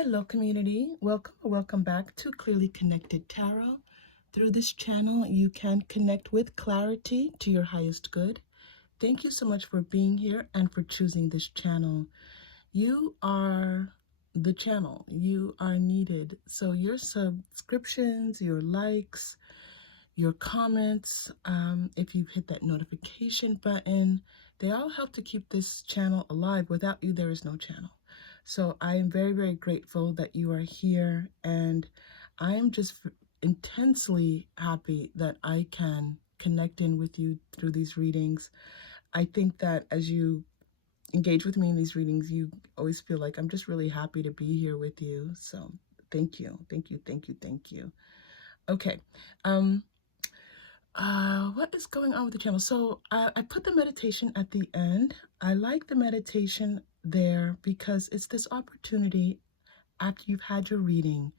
Hello, community. Welcome or welcome back to Clearly Connected Tarot. Through this channel, you can connect with clarity to your highest good. Thank you so much for being here and for choosing this channel. You are the channel. You are needed. So your subscriptions, your likes, your comments, if you hit that notification button, they all help to keep this channel alive. Without you, there is no channel. So I am very, very grateful that you are here, and I am just intensely happy that I can connect in with you through these readings. I think that as you engage with me in these readings, you always feel like I'm just really happy to be here with you. So thank you, thank you, thank you, thank you. Okay. What is going on with the channel? So I put the meditation at the end. I like the meditation there because it's this opportunity after you've had your reading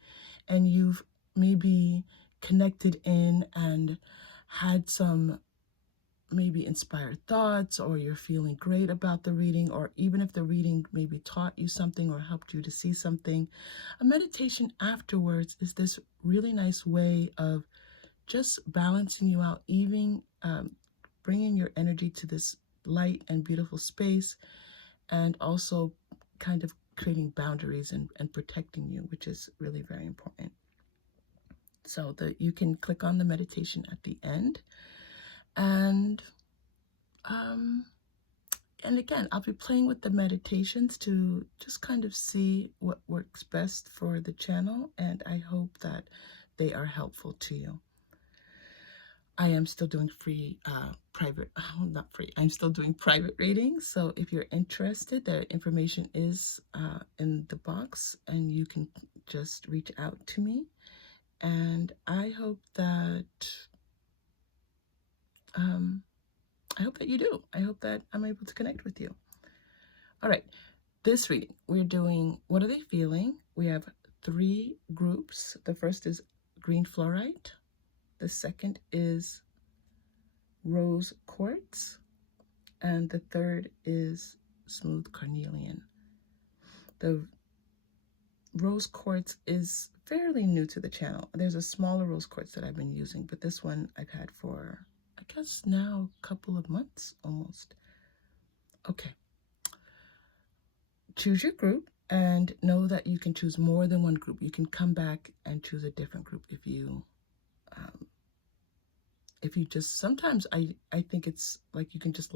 and you've maybe connected in and had some maybe inspired thoughts, or you're feeling great about the reading, or even if the reading maybe taught you something or helped you to see something. A meditation afterwards is this really nice way of just balancing you out, even bringing your energy to this light and beautiful space, and also kind of creating boundaries and protecting you, which is really very important. So you can click on the meditation at the end, and again, I'll be playing with the meditations to just kind of see what works best for the channel, and I hope that they are helpful to you. I am still doing free, private, not free, I'm still doing private readings. So if you're interested, the information is in the box, and you can just reach out to me. And I hope that, you do. I hope that I'm able to connect with you. All right, this reading, we're doing, what are they feeling? We have 3 groups. The first is green fluorite. The second is rose quartz, and the third is smooth carnelian. The rose quartz is fairly new to the channel. There's a smaller rose quartz that I've been using, but this one I've had for, I guess, now a couple of months almost. Okay. Choose your group, and know that you can choose more than one group. You can come back and choose a different group if you just, sometimes I think it's like you can just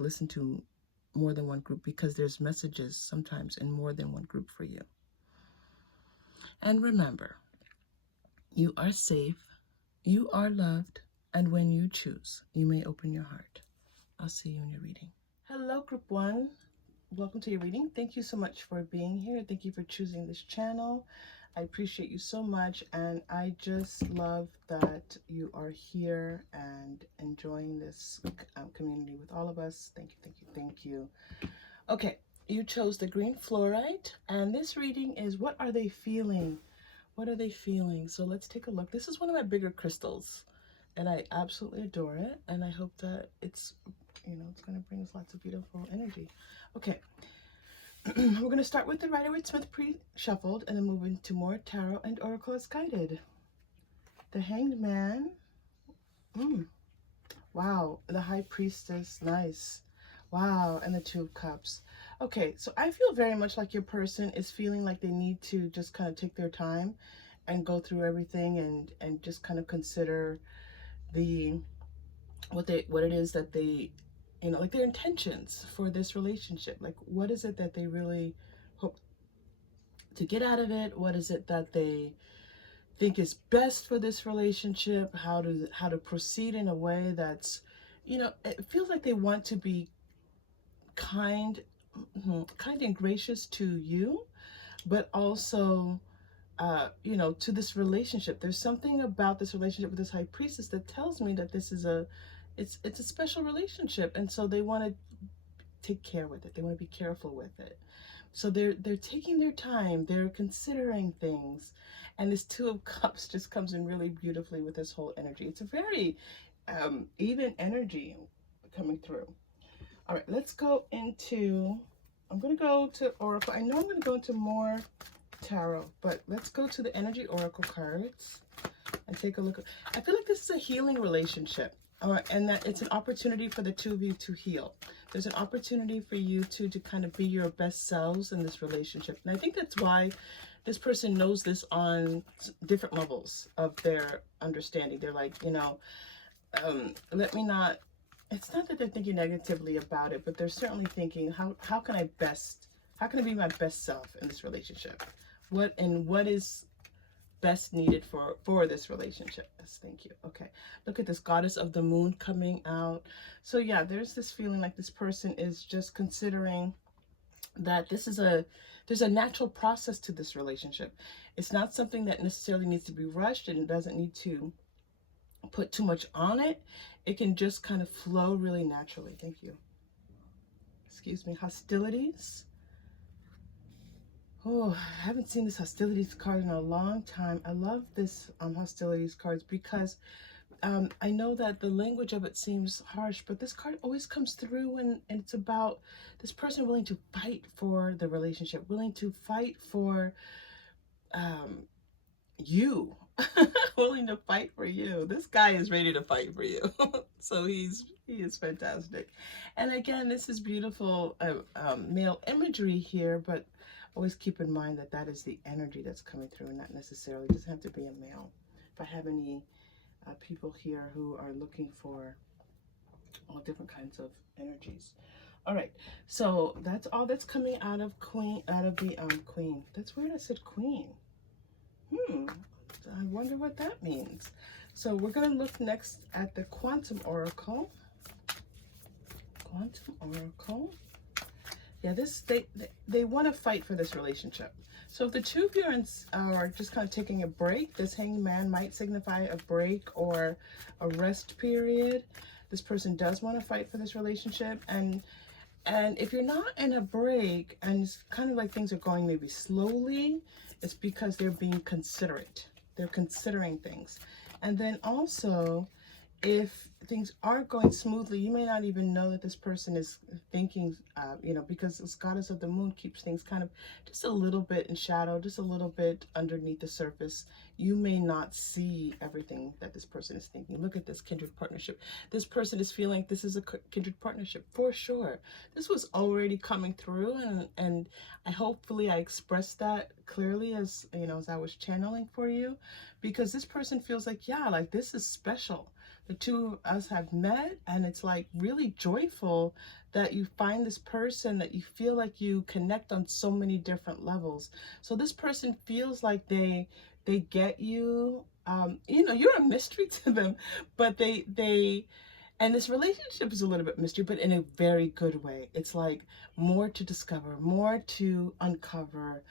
listen to more than one group, because there's messages sometimes in more than one group for you. And remember, you are safe, you are loved, and when you choose, you may open your heart. I'll see you in your reading. Hello, group 1. Welcome to your reading. Thank you so much for being here. Thank you for choosing this channel. I appreciate you so much, and I just love that you are here and enjoying this community with all of us. Thank you, thank you, thank you. Okay, you chose the green fluorite, and this reading is, what are they feeling? What are they feeling? So let's take a look. This is one of my bigger crystals, and I absolutely adore it, and I hope that it's, it's going to bring us lots of beautiful energy. Okay. We're going to start with the Rider-Waite-Smith pre-shuffled, and then move into more tarot and oracle as guided. The Hanged Man. Wow. The High Priestess. Nice. Wow. And the Two of Cups. Okay, so I feel very much like your person is feeling like they need to just kind of take their time and go through everything, and just kind of consider what it is that they, like their intentions for this relationship. Like, what is it that they really hope to get out of it? What is it that they think is best for this relationship? How to proceed in a way that's, it feels like they want to be kind and gracious to you, but also, to this relationship. There's something about this relationship with this High Priestess that tells me that this is it's a special relationship, and so they want to take care with it. They want to be careful with it. So they're taking their time. They're considering things, and this Two of Cups just comes in really beautifully with this whole energy. It's a very even energy coming through. All right, let's go into. I'm going to go to oracle. I know I'm going to go into more tarot, but let's go to the energy oracle cards and take a look. I feel like this is a healing relationship, and that it's an opportunity for the two of you to heal. There's an opportunity for you two to kind of be your best selves in this relationship. And I think that's why this person knows this on different levels of their understanding. They're like, you know, let me not, it's not that they're thinking negatively about it, but they're certainly thinking, how can I be my best self in this relationship? What is best needed for this relationship? Yes, thank you. Okay, look at this goddess of the moon coming out. So yeah, there's this feeling like this person is just considering that there's a natural process to this relationship. It's not something that necessarily needs to be rushed, and it doesn't need to put too much on it. It can just kind of flow really naturally. Thank you. Excuse me. Hostilities. Oh, I haven't seen this hostilities card in a long time. I love this hostilities cards because I know that the language of it seems harsh, but this card always comes through, and it's about this person willing to fight for the relationship, willing to fight for you, willing to fight for you. This guy is ready to fight for you. So he is fantastic. And again, this is beautiful male imagery here, but always keep in mind that that is the energy that's coming through, and not necessarily doesn't have to be a male. If I have any people here who are looking for all different kinds of energies. All right, so that's all that's coming out of queen. That's weird, I said queen. I wonder what that means. So we're going to look next at the quantum oracle. Quantum oracle. Yeah, they want to fight for this relationship. So if the two of you are just kind of taking a break, this hangman might signify a break or a rest period. This person does want to fight for this relationship. And if you're not in a break and it's kind of like things are going maybe slowly, it's because they're being considerate. They're considering things. And then also, if things aren't going smoothly, you may not even know that this person is thinking, you know, because this goddess of the moon keeps things kind of just a little bit in shadow, just a little bit underneath the surface. You may not see everything that this person is thinking. Look at this kindred partnership. This person is feeling this is a kindred partnership for sure. This was already coming through, and hopefully I expressed that clearly as, you know, as I was channeling for you, because this person feels like, yeah, like this is special. The two of us have met, and it's like really joyful that you find this person that you feel like you connect on so many different levels. So this person feels like they get you. You know, you're a mystery to them, but and this relationship is a little bit mystery, but in a very good way. It's like more to discover, more to uncover.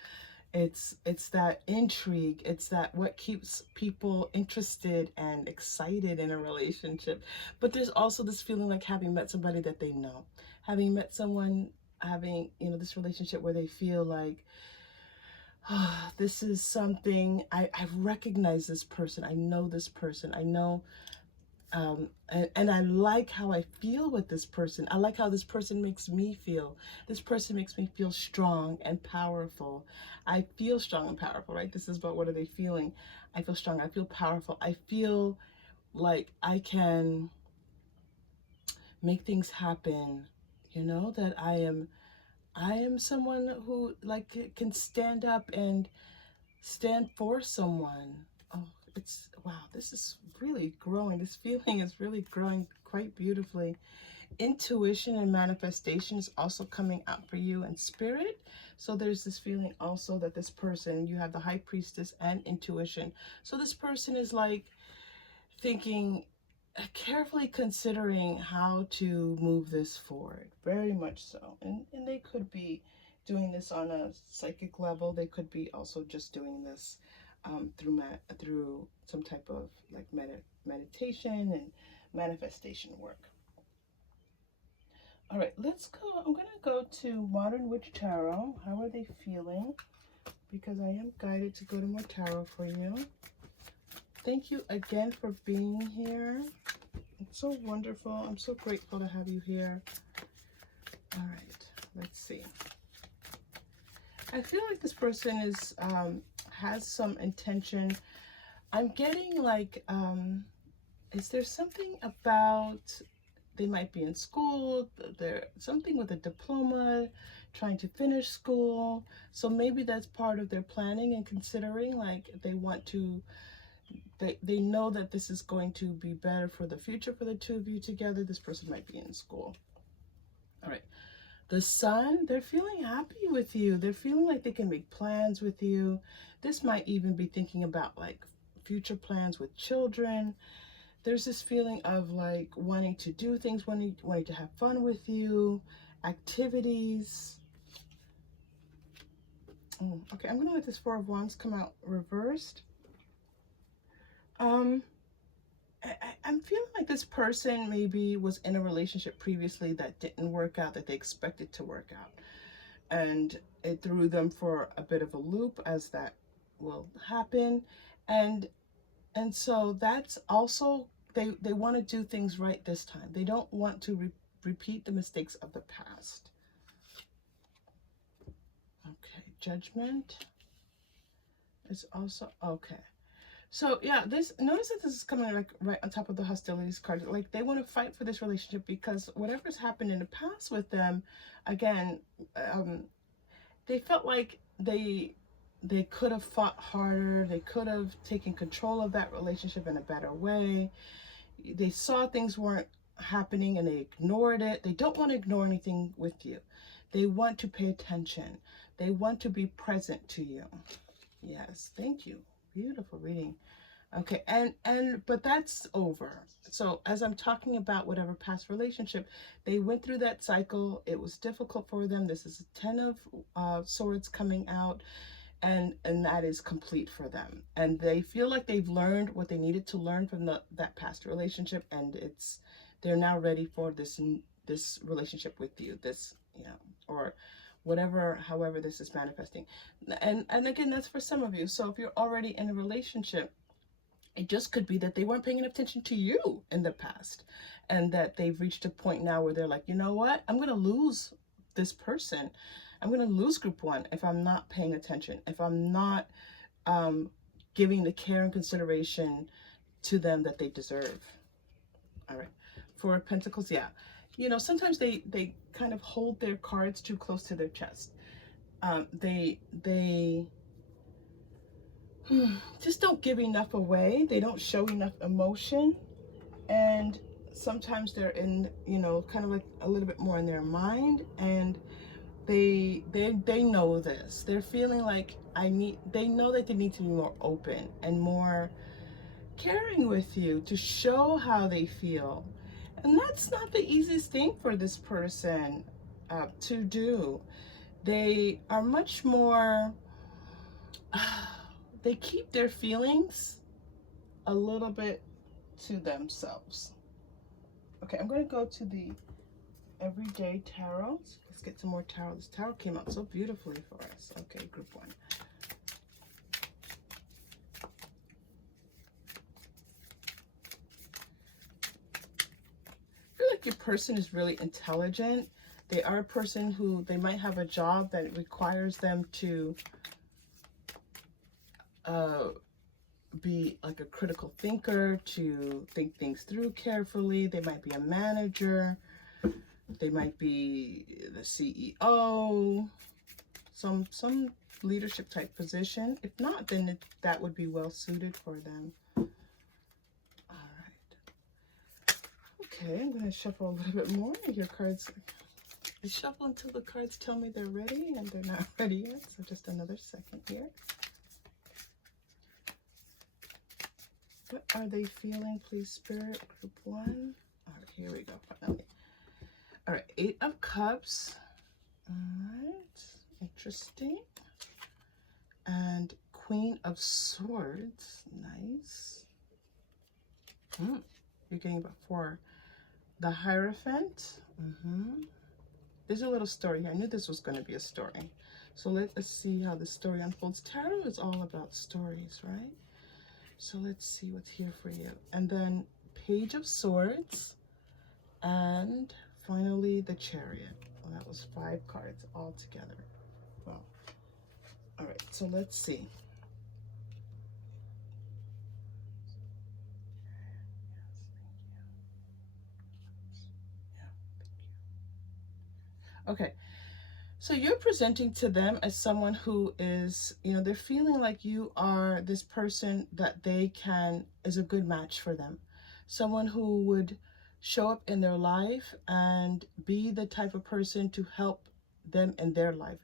It's that intrigue. It's that what keeps people interested and excited in a relationship. But there's also this feeling like having met somebody that they know, having met someone, having, you know, this relationship where they feel like, oh, this is something, I recognize this person. I know this person. I know, and I like how I feel with this person. I like how this person makes me feel. This person makes me feel strong and powerful. I feel strong and powerful, right? This is about what are they feeling. I feel strong. I feel powerful. I feel like I can make things happen. You know, that I am someone who like can stand up and stand for someone. Oh, it's, wow, this is really growing. This feeling is really growing quite beautifully. Intuition and manifestation is also coming out for you in spirit. So there's this feeling also that this person, you have the high priestess and intuition. So this person is like thinking, carefully considering how to move this forward, very much so. And they could be doing this on a psychic level. They could be also just doing this through some type of like meditation and manifestation work. All right, let's go. I'm going to go to Modern Witch Tarot. How are they feeling? Because I am guided to go to more tarot for you. Thank you again for being here. It's so wonderful. I'm so grateful to have you here. All right, let's see. I feel like this person is has some intention. I'm getting like, is there something about, they might be in school, they're something with a diploma, trying to finish school. So maybe that's part of their planning and considering, like they want to, they know that this is going to be better for the future for the two of you together. This person might be in school. All right. The Sun, they're feeling happy with you. They're feeling like they can make plans with you. This might even be thinking about like future plans with children. There's this feeling of like wanting to do things, wanting to have fun with you, activities. Oh, okay, I'm gonna let this Four of Wands come out reversed. I'm feeling like this person maybe was in a relationship previously that didn't work out, that they expected to work out. And it threw them for a bit of a loop, as that will happen. And so that's also, they want to do things right this time. They don't want to repeat the mistakes of the past. Okay, Judgment is also, okay. So yeah, this, notice that this is coming like right on top of the hostilities card. Like they want to fight for this relationship because whatever's happened in the past with them, again, they felt like they could have fought harder. They could have taken control of that relationship in a better way. They saw things weren't happening and they ignored it. They don't want to ignore anything with you. They want to pay attention. They want to be present to you. Yes, thank you. Beautiful reading. Okay, but that's over. So as I'm talking about whatever past relationship, they went through that cycle. It was difficult for them. This is a 10 of Swords coming out, and that is complete for them. And they feel like they've learned what they needed to learn from that past relationship, and they're now ready for this relationship with you. This, you know, or whatever, however this is manifesting. And again, that's for some of you. So if you're already in a relationship, it just could be that they weren't paying enough attention to you in the past, and that they've reached a point now where they're like, you know what, I'm going to lose this person. I'm going to lose group one if I'm not paying attention, if I'm not giving the care and consideration to them that they deserve. All right. Four of Pentacles, yeah. You know, sometimes they kind of hold their cards too close to their chest. They just don't give enough away. They don't show enough emotion. And sometimes they're in, you know, kind of like a little bit more in their mind. And they know this. They're feeling like they know that they need to be more open and more caring with you to show how they feel. And that's not the easiest thing for this person to do. They are much more, they keep their feelings a little bit to themselves. Okay, I'm going to go to the Everyday Tarot. Let's get some more tarot. This tarot came out so beautifully for us. Okay, group one. I feel like your person is really intelligent. They are a person who, they might have a job that requires them to be like a critical thinker, to think things through carefully. They might be a manager. They might be the CEO, some leadership type position. If not, then that would be well suited for them. All right. Okay, I'm going to shuffle a little bit more. Your cards, I shuffle until the cards tell me they're ready, and they're not ready yet. So just another second here. What are they feeling, please, Spirit? Group one. All right, here we go, finally. All right, Eight of Cups. All right, interesting. And Queen of Swords. Nice. You're getting about four. The Hierophant. There's a little story here. I knew this was going to be a story. So let us see how the story unfolds. Tarot is all about stories, right? So let's see what's here for you. And then Page of Swords. And finally the Chariot. Well, that was 5 cards all together. Well, All right, so let's see. Okay, so you're presenting to them as someone who is, you know, they're feeling like you are this person that is a good match for them. Someone who would show up in their life and be the type of person to help them in their life,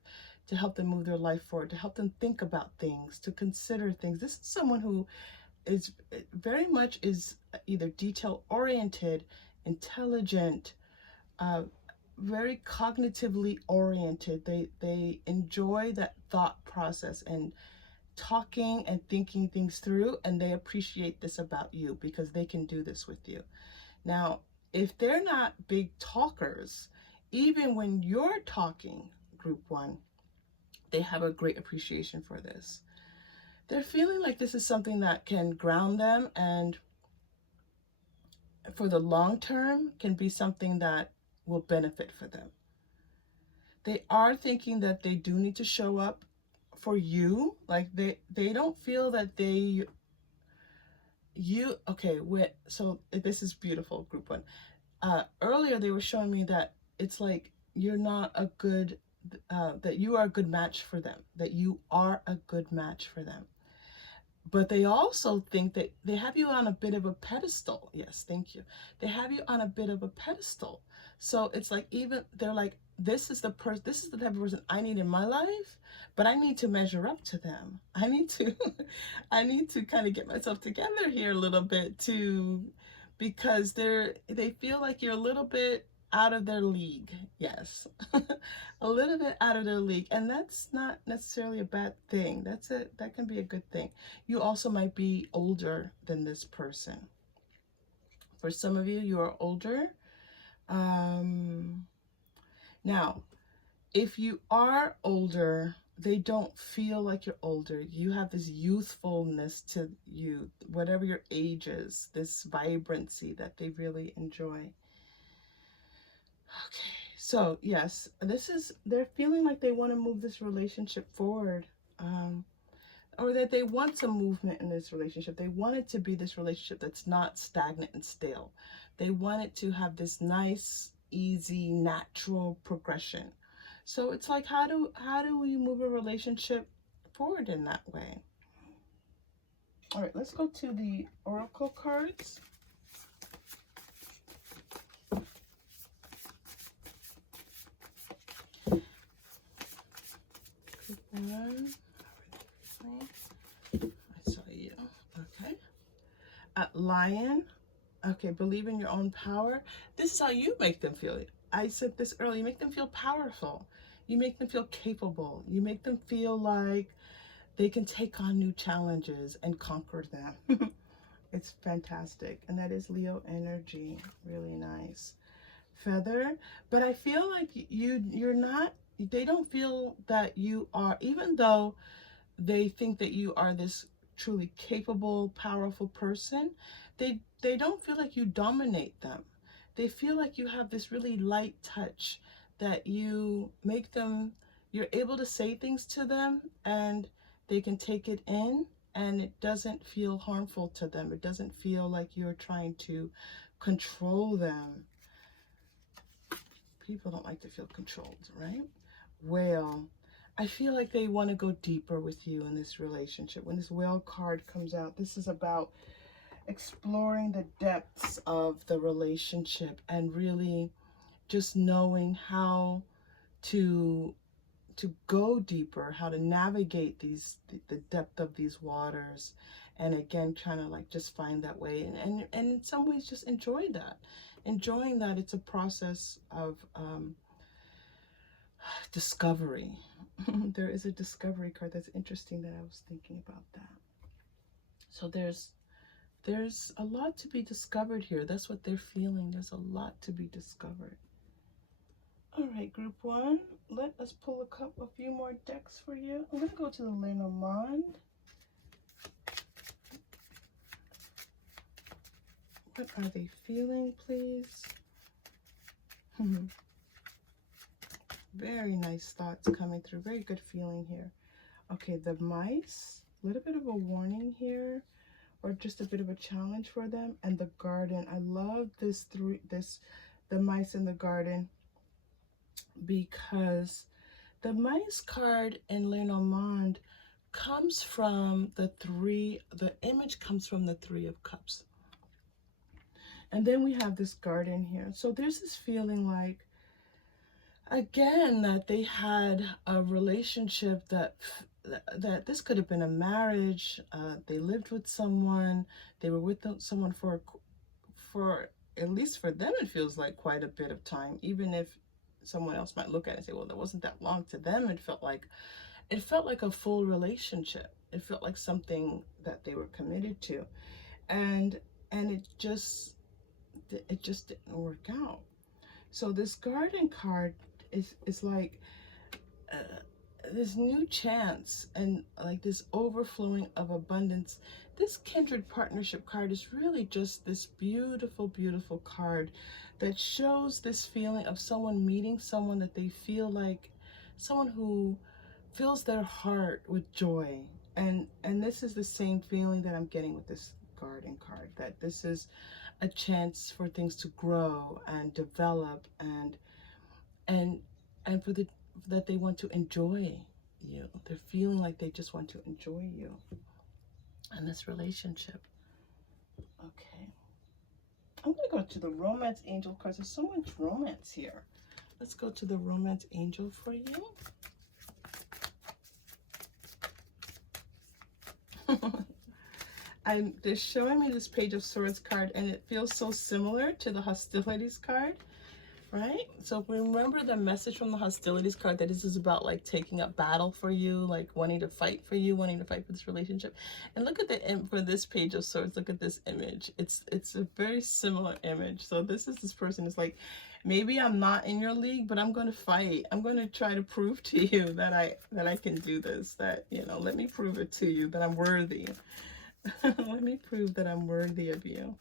to help them move their life forward, to help them think about things, to consider things. This is someone who is very much is either detail oriented, intelligent, uh, very cognitively oriented. They enjoy that thought process and talking and thinking things through, and they appreciate this about you because they can do this with you. Now, if they're not big talkers, even when you're talking, group one, they have a great appreciation for this. They're feeling like this is something that can ground them, and for the long term can be something that will benefit for them. They are thinking that they do need to show up for you. Like they don't feel that okay, so this is beautiful, group one. Earlier they were showing me that it's like you're not a good, that you are a good match for them, that you are a good match for them. But they also think that they have you on a bit of a pedestal. Yes, thank you. They have you on a bit of a pedestal. So it's like, even they're like, this is the type of person I need in my life, but I need to measure up to them. I need to I need to kind of get myself together here a little bit too, because they feel like you're a little bit out of their league. Yes. A little bit out of their league, and that's not necessarily a bad thing. That can be a good thing. You also might be older than this person. For some of you, you are older. Now, if you are older, they don't feel like you're older. You have this youthfulness to you, whatever your age is, this vibrancy that they really enjoy. Okay, so yes, they're feeling like they want to move this relationship forward. Or that they want some movement in this relationship. They want it to be this relationship that's not stagnant and stale. They want it to have this nice, easy, natural progression. So it's like, how do we move a relationship forward in that way? All right, let's go to the oracle cards. One. I saw you. Okay. Lion. Okay, believe in your own power. This is how you make them feel. I said this earlier. You make them feel powerful. You make them feel capable. You make them feel like they can take on new challenges and conquer them. It's fantastic. And that is Leo energy. Really nice. Feather. But I feel like you're not, they don't feel that you are, even though they think that you are this truly capable, powerful person, they don't feel like you dominate them. They feel like you have this really light touch, that you make them, you're able to say things to them and they can take it in, and it doesn't feel harmful to them. It doesn't feel like you're trying to control them. People don't like to feel controlled, right? Whale. I feel like they want to go deeper with you in this relationship. When this whale card comes out, this is about exploring the depths of the relationship and really just knowing how to go deeper, how to navigate the depth of these waters, and again trying to like just find that way, and in some ways just enjoying that it's a process of discovery. There is a discovery card that's interesting, that I was thinking about that. So there's a lot to be discovered here. That's what they're feeling. There's a lot to be discovered. All right, group one, let us pull a few more decks for you. I'm going to go to the Lenormand. What are they feeling, please? Very nice thoughts coming through. Very good feeling here. Okay, the mice, a little bit of a warning here, or just a bit of a challenge for them. And the garden, I love the mice in the garden, because the mice card in Lenormand comes from the image comes from the Three of Cups. And then we have this garden here. So there's this feeling like, again, that they had a relationship that this could have been a marriage. They lived with someone. They were with someone for at least for them, it feels like quite a bit of time. Even if someone else might look at it and say, well, that wasn't that long. To them, it felt like a full relationship. It felt like something that they were committed to, and it just didn't work out. So this garden card is like this new chance, and like this overflowing of abundance. This kindred partnership card is really just this beautiful, beautiful card that shows this feeling of someone meeting someone that they feel like, someone who fills their heart with joy. And this is the same feeling that I'm getting with this garden card, that this is a chance for things to grow and develop, and for that they want to enjoy you. They're feeling like they just want to enjoy you and this relationship. Okay, I'm gonna go to the romance angel because there's so much romance here. Let's go to the romance angel for you. They're showing me this Page of Swords card, and it feels so similar to the hostilities card, right? So remember the message from the hostilities card, that this is about like taking up battle for you, like wanting to fight for you, wanting to fight for this relationship. And look at for this Page of Swords, look at this image. It's a very similar image. So this person is like, maybe I'm not in your league, but I'm going to fight. I'm going to try to prove to you that I can do this, that, you know, let me prove it to you that I'm worthy. Let me prove that I'm worthy of you.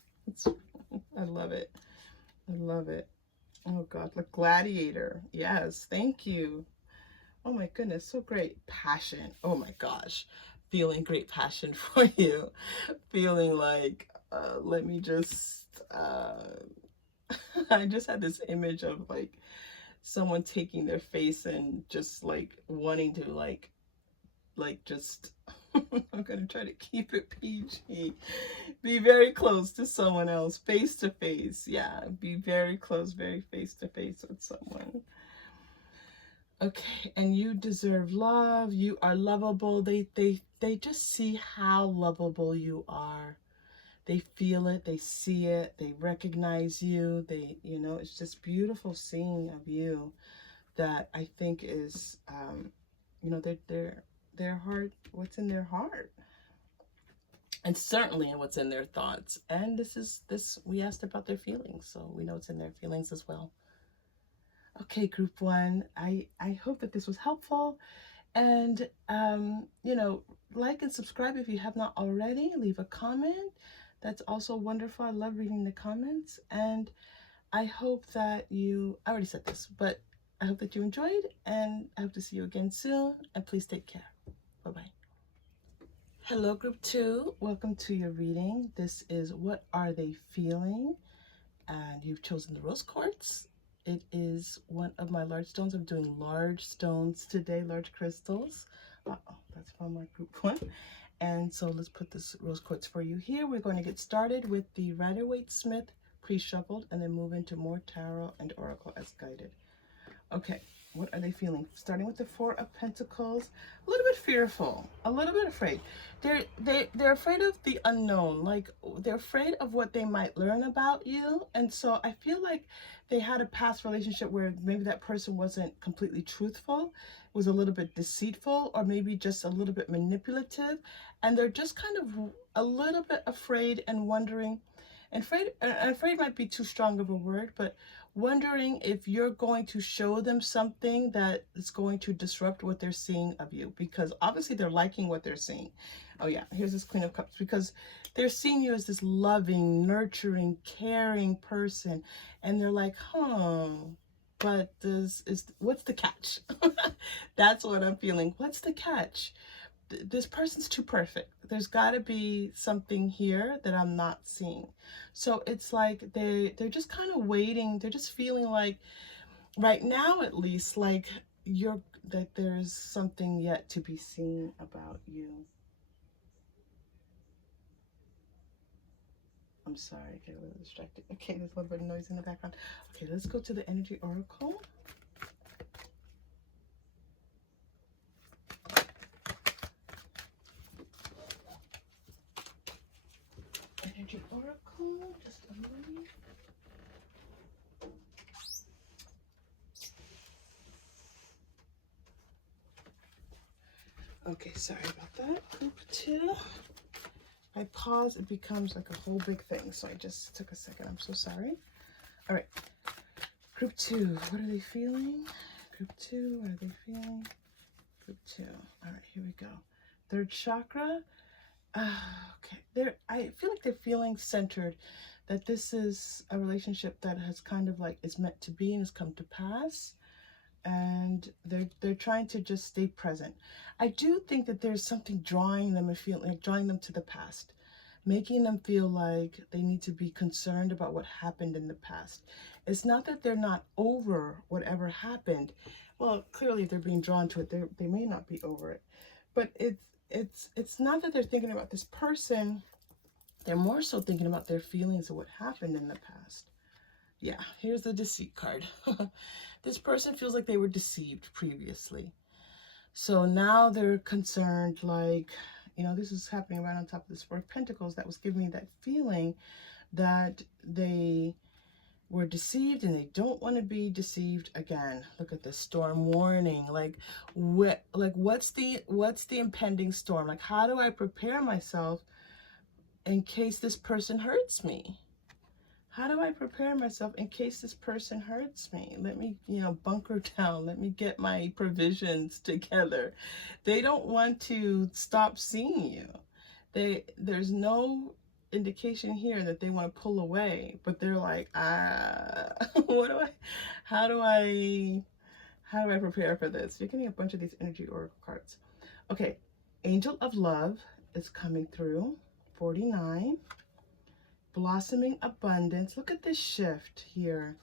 I love it. I love it. Oh God, the gladiator. Yes, thank you. Oh my goodness, so great. Passion. Oh my gosh. Feeling great passion for you. Feeling like, let me just, I just had this image of like someone taking their face and just like wanting to like just, I'm going to try to keep it PG. Be very close to someone else, face to face. Yeah, be very close, very face to face with someone. Okay, and you deserve love. You are lovable. They just see how lovable you are. They feel it, they see it, they recognize you. They, you know, it's just beautiful seeing of you that I think is, you know, their heart, what's in their heart, and certainly what's in their thoughts. And this we asked about their feelings, so we know it's in their feelings as well. Okay, group one, I hope that this was helpful, and you know, like and subscribe if you have not already. Leave a comment. That's also wonderful. I love reading the comments, and I hope that I already said this, but I hope that you enjoyed, and I hope to see you again soon, and please take care. Bye-bye. Hello, group two. Welcome to your reading. This is What Are They Feeling? And you've chosen the rose quartz. It is one of my large stones. I'm doing large stones today, large crystals. That's from our group one. And so let's put this rose quartz for you here. We're going to get started with the Rider-Waite-Smith pre-shuffled, and then move into more tarot and oracle as guided. Okay, what are they feeling? Starting with the Four of Pentacles, a little bit fearful, a little bit afraid. They're afraid of the unknown, like they're afraid of what they might learn about you. And so I feel like they had a past relationship where maybe that person wasn't completely truthful, was a little bit deceitful, or maybe just a little bit manipulative. And they're just kind of a little bit afraid and wondering, and afraid might be too strong of a word, but wondering if you're going to show them something that is going to disrupt what they're seeing of you, because obviously they're liking what they're seeing. Oh yeah, here's this Queen of Cups, because they're seeing you as this loving, nurturing, caring person, and they're like, but what's the catch? That's what I'm feeling. What's the catch? this person's too perfect. There's got to be something here that I'm not seeing. So it's like they're just kind of waiting. They're just feeling like, right now at least, like that there's something yet to be seen about you. I'm sorry, I get a little distracted. Okay, there's a little bit of noise in the background. Okay, let's go to the energy oracle. Energy oracle, just a moment. Okay, sorry about that. Group 2. I pause, it becomes like a whole big thing, so I just took a second. I'm so sorry. All right, group 2, what are they feeling? Group 2, what are they feeling? Group 2. All right, here we go. Third chakra. Okay, I feel like they're feeling centered, that this is a relationship that has kind of like is meant to be and has come to pass, and they're trying to just stay present. I do think that there's something drawing them, and feel like drawing them to the past, making them feel like they need to be concerned about what happened in the past. It's not that they're not over whatever happened. Well, clearly if they're being drawn to it, they may not be over it, but it's not that they're thinking about this person. They're more so thinking about their feelings of what happened in the past. Yeah, here's the deceit card. This person feels like they were deceived previously. So now they're concerned, like, you know, this is happening right on top of this Four of Pentacles. That was giving me that feeling that they were deceived and they don't want to be deceived again. Look at this storm warning. Like, what's the impending storm? Like, how do I prepare myself in case this person hurts me? How do I prepare myself in case this person hurts me? Let me, you know, bunker down. Let me get my provisions together. They don't want to stop seeing you. There's no indication here that they want to pull away, but they're like, how do I prepare for this? You're getting a bunch of these energy oracle cards. Okay, Angel of Love is coming through. 49. Blossoming abundance. Look at this shift here.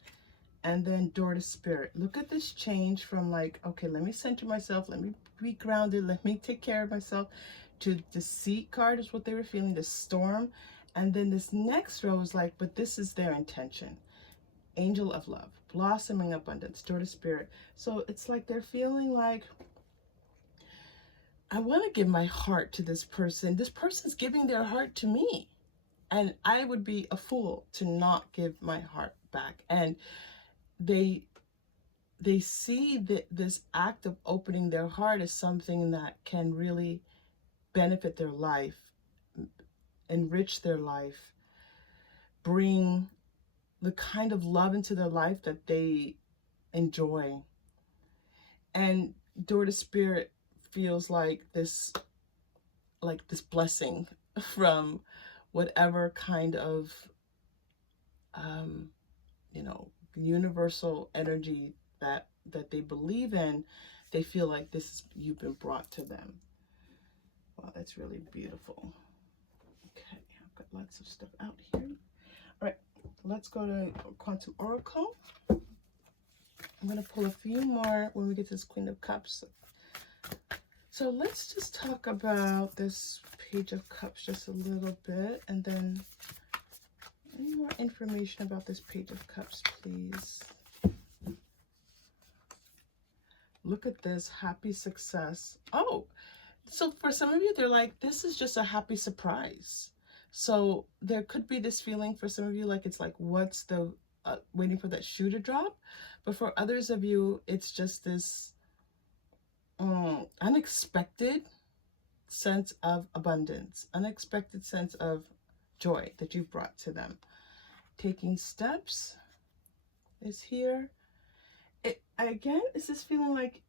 And then door to spirit. Look at this change from like, okay, let me center myself, let me be grounded, let me take care of myself, to deceit card is what they were feeling, the storm. And then this next row is like, but this is their intention. Angel of Love, blossoming abundance, door to spirit. So it's like they're feeling like, I want to give my heart to this person. This person's giving their heart to me. And I would be a fool to not give my heart back. And they see that this act of opening their heart as something that can really benefit their life, enrich their life, bring the kind of love into their life that they enjoy. And door to spirit feels like this blessing from whatever kind of you know, universal energy that they believe in. They feel like you've been brought to them. Wow, that's really beautiful. Okay, I've got lots of stuff out here. All right, let's go to Quantum Oracle. I'm going to pull a few more when we get to this Queen of Cups. So let's just talk about this Page of Cups just a little bit, and then any more information about this Page of Cups, please. Look at this, happy success. Oh, so for some of you, they're like, this is just a happy surprise. So there could be this feeling for some of you, like it's like, what's the, waiting for that shoe to drop. But for others of you, it's just this unexpected sense of abundance, unexpected sense of joy that you've brought to them. Taking steps is here. Again, is this feeling like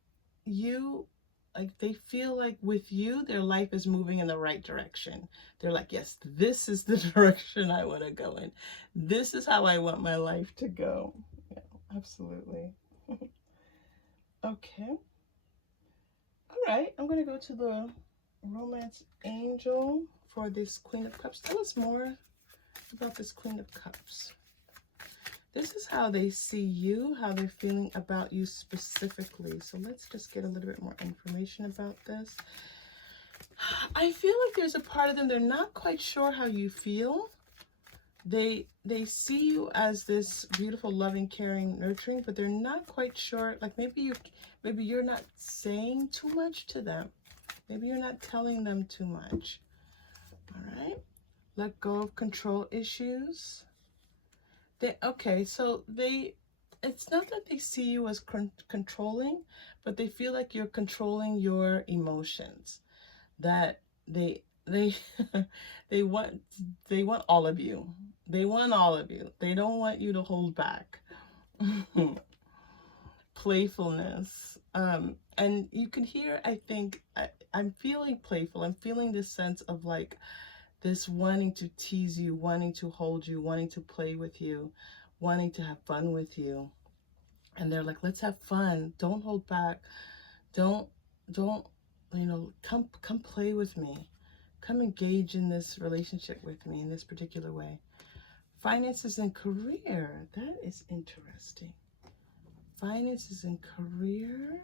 they feel like with you, their life is moving in the right direction. They're like, yes, this is the direction I want to go in. This is how I want my life to go. Yeah, absolutely. Okay. All right, I'm going to go to the romance angel for this Queen of Cups. Tell us more about this Queen of Cups. This is how they see you, how they're feeling about you specifically. So let's just get a little bit more information about this. I feel like there's a part of them, they're not quite sure how you feel. They see you as this beautiful, loving, caring, nurturing, but they're not quite sure. Like maybe you're not saying too much to them. Maybe you're not telling them too much. All right. Let go of control issues. It's not that they see you as controlling, but they feel like you're controlling your emotions. That they they want all of you. They want all of you. They don't want you to hold back. Playfulness. And you can hear, I think, I'm feeling playful. I'm feeling this sense of like this wanting to tease you, wanting to hold you, wanting to play with you, wanting to have fun with you. And they're like, let's have fun. Don't hold back. Don't, come play with me. Come engage in this relationship with me in this particular way. Finances and career. That is interesting. Finances and career.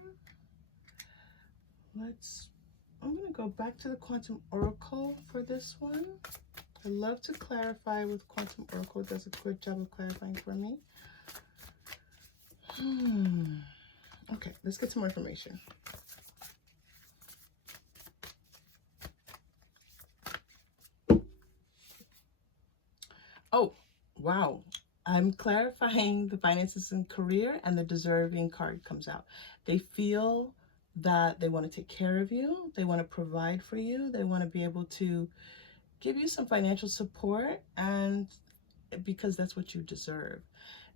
I'm going to go back to the Quantum Oracle for this one. I love to clarify with Quantum Oracle. It does a good job of clarifying for me. Okay, let's get some more information. Oh, wow. I'm clarifying the finances and career, and the deserving card comes out. They feel that they want to take care of you. They want to provide for you. They want to be able to give you some financial support, and because that's what you deserve.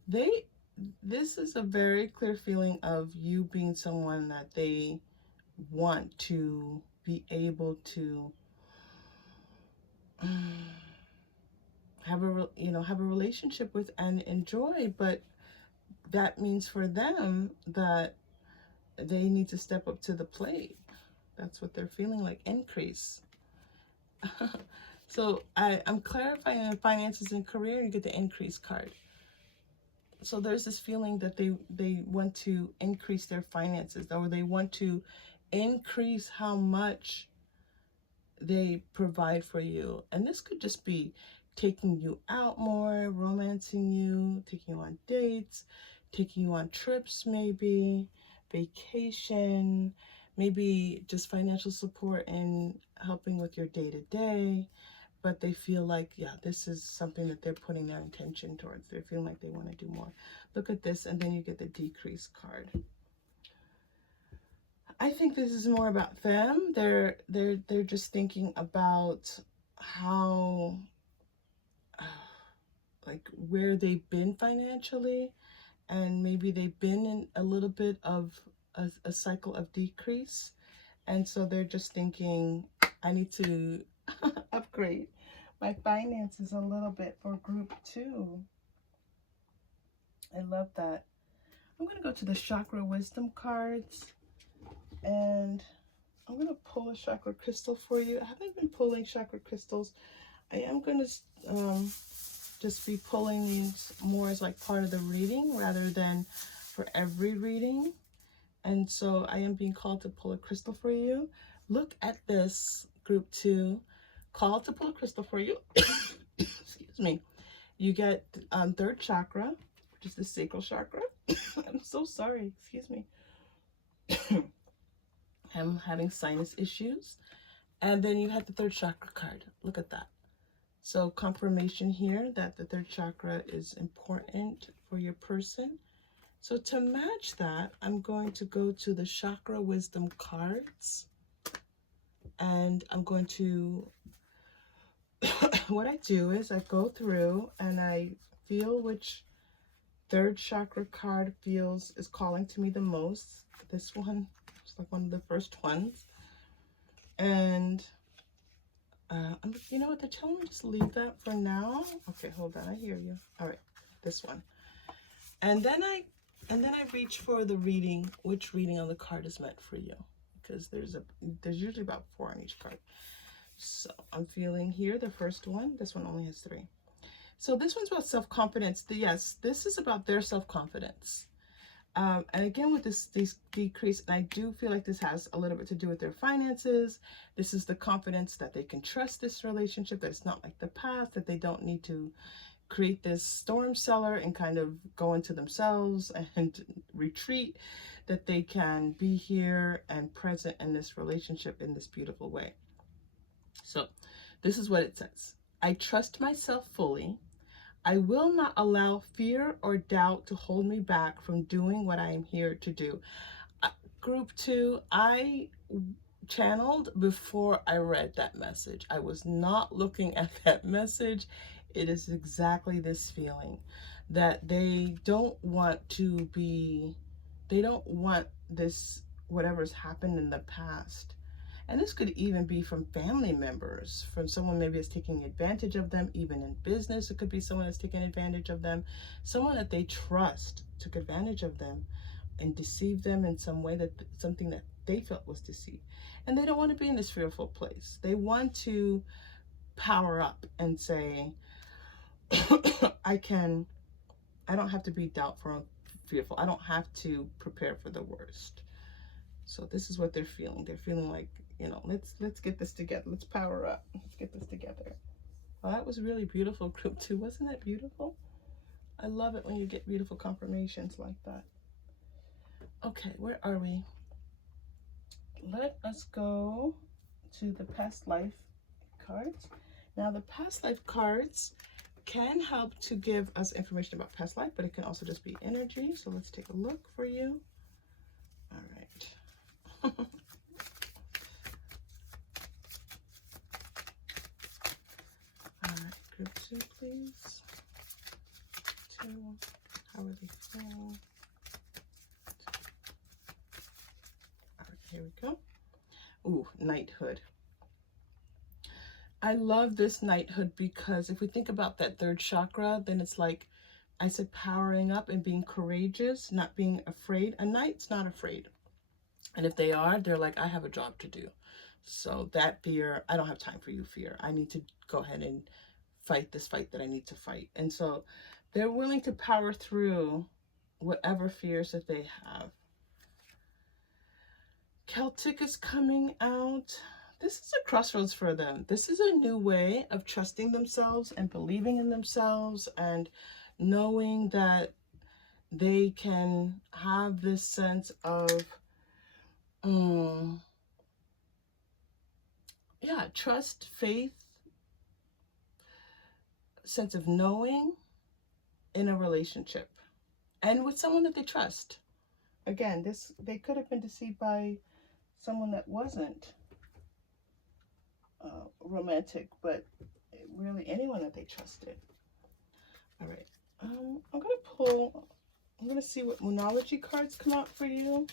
This is a very clear feeling of you being someone that they want to be able to have a relationship with and enjoy, but that means for them that they need to step up to the plate. That's what they're feeling like, increase. So I'm clarifying the finances and career, you get the increase card. So there's this feeling that they want to increase their finances, or they want to increase how much they provide for you. And this could just be taking you out more, romancing you, taking you on dates, taking you on trips, maybe vacation, maybe just financial support and helping with your day-to-day. But they feel like, yeah, this is something that they're putting their intention towards. They're feeling like they want to do more. Look at this, and then you get the decrease card. I think this is more about them. They're just thinking about how, like, where they've been financially, and maybe they've been in a little bit of a cycle of decrease, and so they're just thinking, I need to upgrade my finances a little bit for group 2. I love that. I'm going to go to the chakra wisdom cards, and I'm going to pull a chakra crystal for you. I haven't been pulling chakra crystals. I am going to just be pulling these more as like part of the reading rather than for every reading. And so I am being called to pull a crystal for you. Look at this, group 2. Called to pull a crystal for you. Excuse me. You get third chakra, which is the sacral chakra. I'm so sorry. Excuse me. I'm having sinus issues. And then you have the third chakra card. Look at that. So confirmation here that the third chakra is important for your person. So to match that, I'm going to go to the chakra wisdom cards. And I'm going to, what I do is I go through and I feel which third chakra card is calling to me the most. This one is like one of the first ones. And you know what, they're telling me just leave that for now. Okay, hold on, I hear you. All right, this one. And then I reach for the reading, which reading on the card is meant for you. because there's usually about 4 on each card. So I'm feeling here the first one. This one only has 3. So this one's about self-confidence. Yes, this is about their self-confidence. And again, with this decrease, and I do feel like this has a little bit to do with their finances. This is the confidence that they can trust this relationship, that it's not like the past, that they don't need to create this storm cellar and kind of go into themselves and retreat, that they can be here and present in this relationship in this beautiful way. So this is what it says. I trust myself fully. I will not allow fear or doubt to hold me back from doing what I am here to do. Group 2, I channeled before I read that message. I was not looking at that message. It is exactly this feeling that they don't want to be, they don't want this, whatever's happened in the past. And this could even be from family members, from someone maybe that's taking advantage of them, even in business. It could be someone that's taking advantage of them. Someone that they trust took advantage of them and deceived them in some way, that something that they felt was deceit. And they don't want to be in this fearful place. They want to power up and say, I don't have to be doubtful or fearful. I don't have to prepare for the worst. So this is what they're feeling. They're feeling like, you know, let's get this together. Let's power up. Let's get this together. Well, that was really beautiful, group 2. Wasn't that beautiful? I love it when you get beautiful confirmations like that. Okay, where are we? Let us go to the past life cards. Now, the past life cards can help to give us information about past life, but it can also just be energy. So let's take a look for you. All right. All right, group 2, please. 2, how are they feeling? All right, here we go. Ooh, knighthood. I love this knighthood because if we think about that 3rd chakra, then it's like I said, powering up and being courageous, not being afraid. A knight's not afraid. And if they are, they're like, I have a job to do. So that fear, I don't have time for you, fear. I need to go ahead and fight this fight that I need to fight. And so they're willing to power through whatever fears that they have. Celtic is coming out. This is a crossroads for them. This is a new way of trusting themselves and believing in themselves and knowing that they can have this sense of, trust, faith, sense of knowing in a relationship and with someone that they trust. Again, they could have been deceived by someone that wasn't romantic, but really anyone that they trusted. All right, I'm gonna see what Moonology cards come out for you.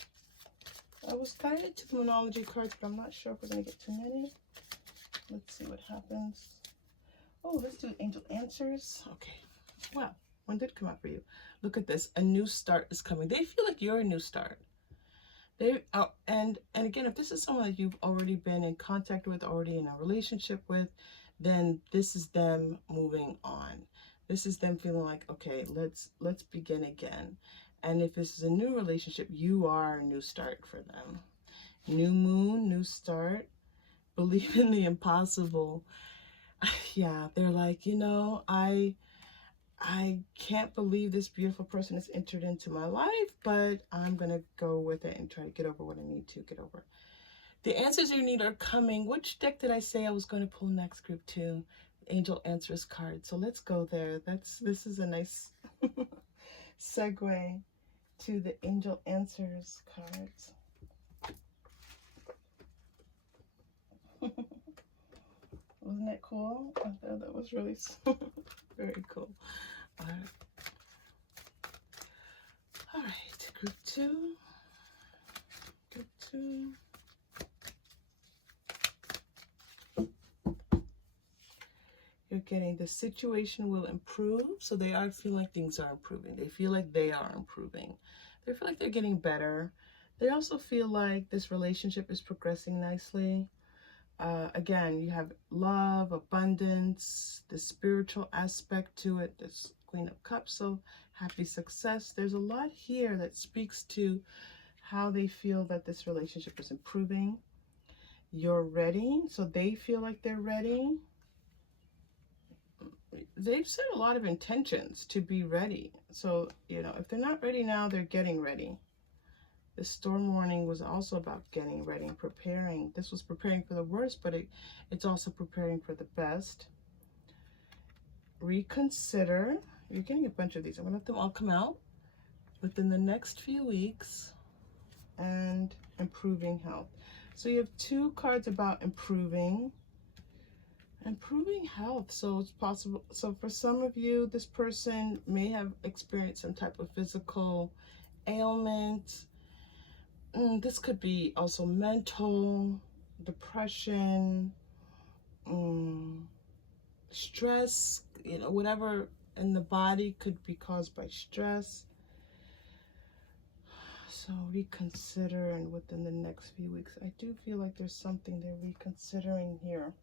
I was guided to the Moonology cards, but I'm not sure if we're gonna get too many. Let's see what happens. Oh, let's do Angel Answers. Okay, wow, one did come out for you. Look at this, a new start is coming. They feel like you're a new start. They and again, if this is someone that you've already been in contact with, already in a relationship with, then this is them moving on. This is them feeling like, okay, let's begin again. And if this is a new relationship, you are a new start for them. New moon, new start. Believe in the impossible. Yeah, they're like, you know, I can't believe this beautiful person has entered into my life, but I'm going to go with it and try to get over what I need to get over. The answers you need are coming. Which deck did I say I was going to pull next, group 2? Angel Answers card. So let's go there. This is a nice segue to the Angel Answers cards. Wasn't that cool? I thought that was really very cool. All right, group 2. Group 2. You're getting the situation will improve. So they are feeling like things are improving. They feel like they are improving. They feel like they're getting better. They also feel like this relationship is progressing nicely. Again, you have love, abundance, the spiritual aspect to it, this Queen of Cups, so happy success. There's a lot here that speaks to how they feel that this relationship is improving. You're ready, so they feel like they're ready. They've set a lot of intentions to be ready. So, you know, if they're not ready now, they're getting ready. The storm warning was also about getting ready and preparing. This was preparing for the worst, but it's also preparing for the best. Reconsider. You're getting a bunch of these. I'm going to let them all come out within the next few weeks. And improving health. So you have 2 cards about improving health. So it's possible. So for some of you, this person may have experienced some type of physical ailment. This could be also mental, depression, stress, you know, whatever in the body could be caused by stress. So reconsider, and within the next few weeks, I do feel like there's something they're reconsidering here.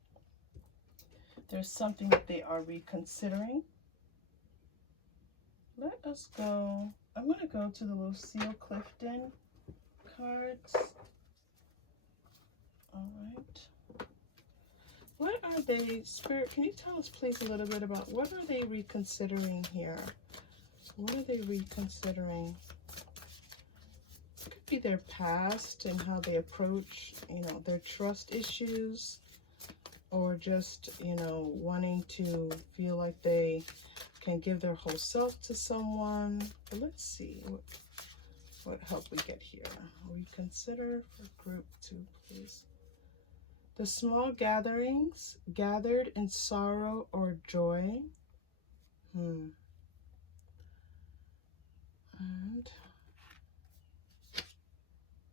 There's something that they are reconsidering. Let us go. I'm going to go to the Lucille Clifton cards. All right. What are they, Spirit, can you tell us please a little bit about what are they reconsidering here? What are they reconsidering? It could be their past and how they approach, you know, their trust issues, or just, you know, wanting to feel like they can give their whole self to someone. But let's see what help we get here. Reconsider for group 2, please. The small gatherings, gathered in sorrow or joy. And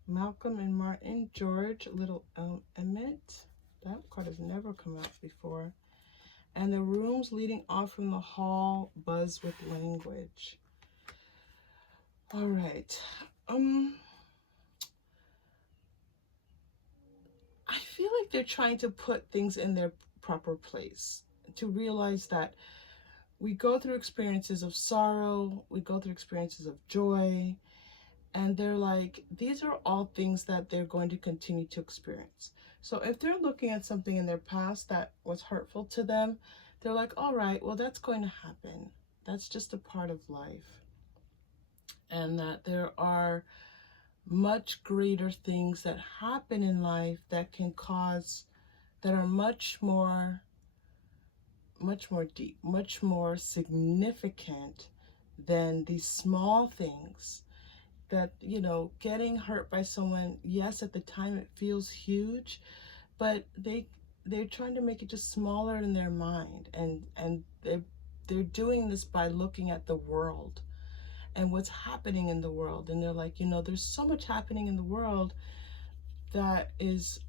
Malcolm and Martin, George, Little Emmett. That card has never come out before. And the rooms leading off from the hall buzz with language. All right. I feel like they're trying to put things in their proper place, to realize that we go through experiences of sorrow, we go through experiences of joy, and they're like, these are all things that they're going to continue to experience. So if they're looking at something in their past that was hurtful to them, they're like, all right, well, that's going to happen. That's just a part of life. And that there are much greater things that happen in life that can cause, that are much more deep, much more significant than these small things. That, you know, getting hurt by someone, yes, at the time it feels huge, but they're trying to make it just smaller in their mind, and they're doing this by looking at the world and what's happening in the world. And they're like, you know, there's so much happening in the world that is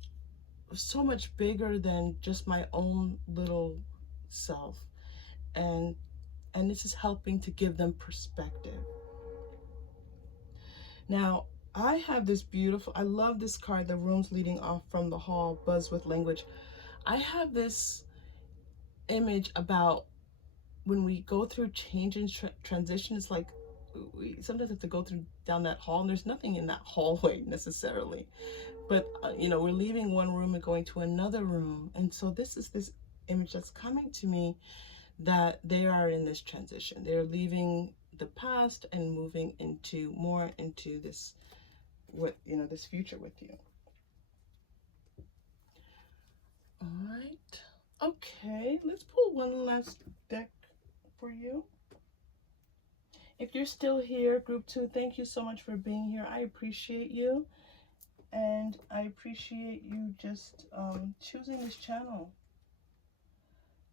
so much bigger than just my own little self. And this is helping to give them perspective. Now, I have this beautiful, I love this card, the rooms leading off from the hall buzz with language. I have this image about when we go through change and transition. It's like we sometimes have to go through down that hall, and there's nothing in that hallway necessarily, but you know, we're leaving one room and going to another room. And so this is this image that's coming to me, that they are in this transition. They're leaving the past and moving into more into this, what, you know, this future with you. All right. Okay, let's pull one last deck for you. If you're still here, group 2, thank you so much for being here. I appreciate you, and I appreciate you just choosing this channel.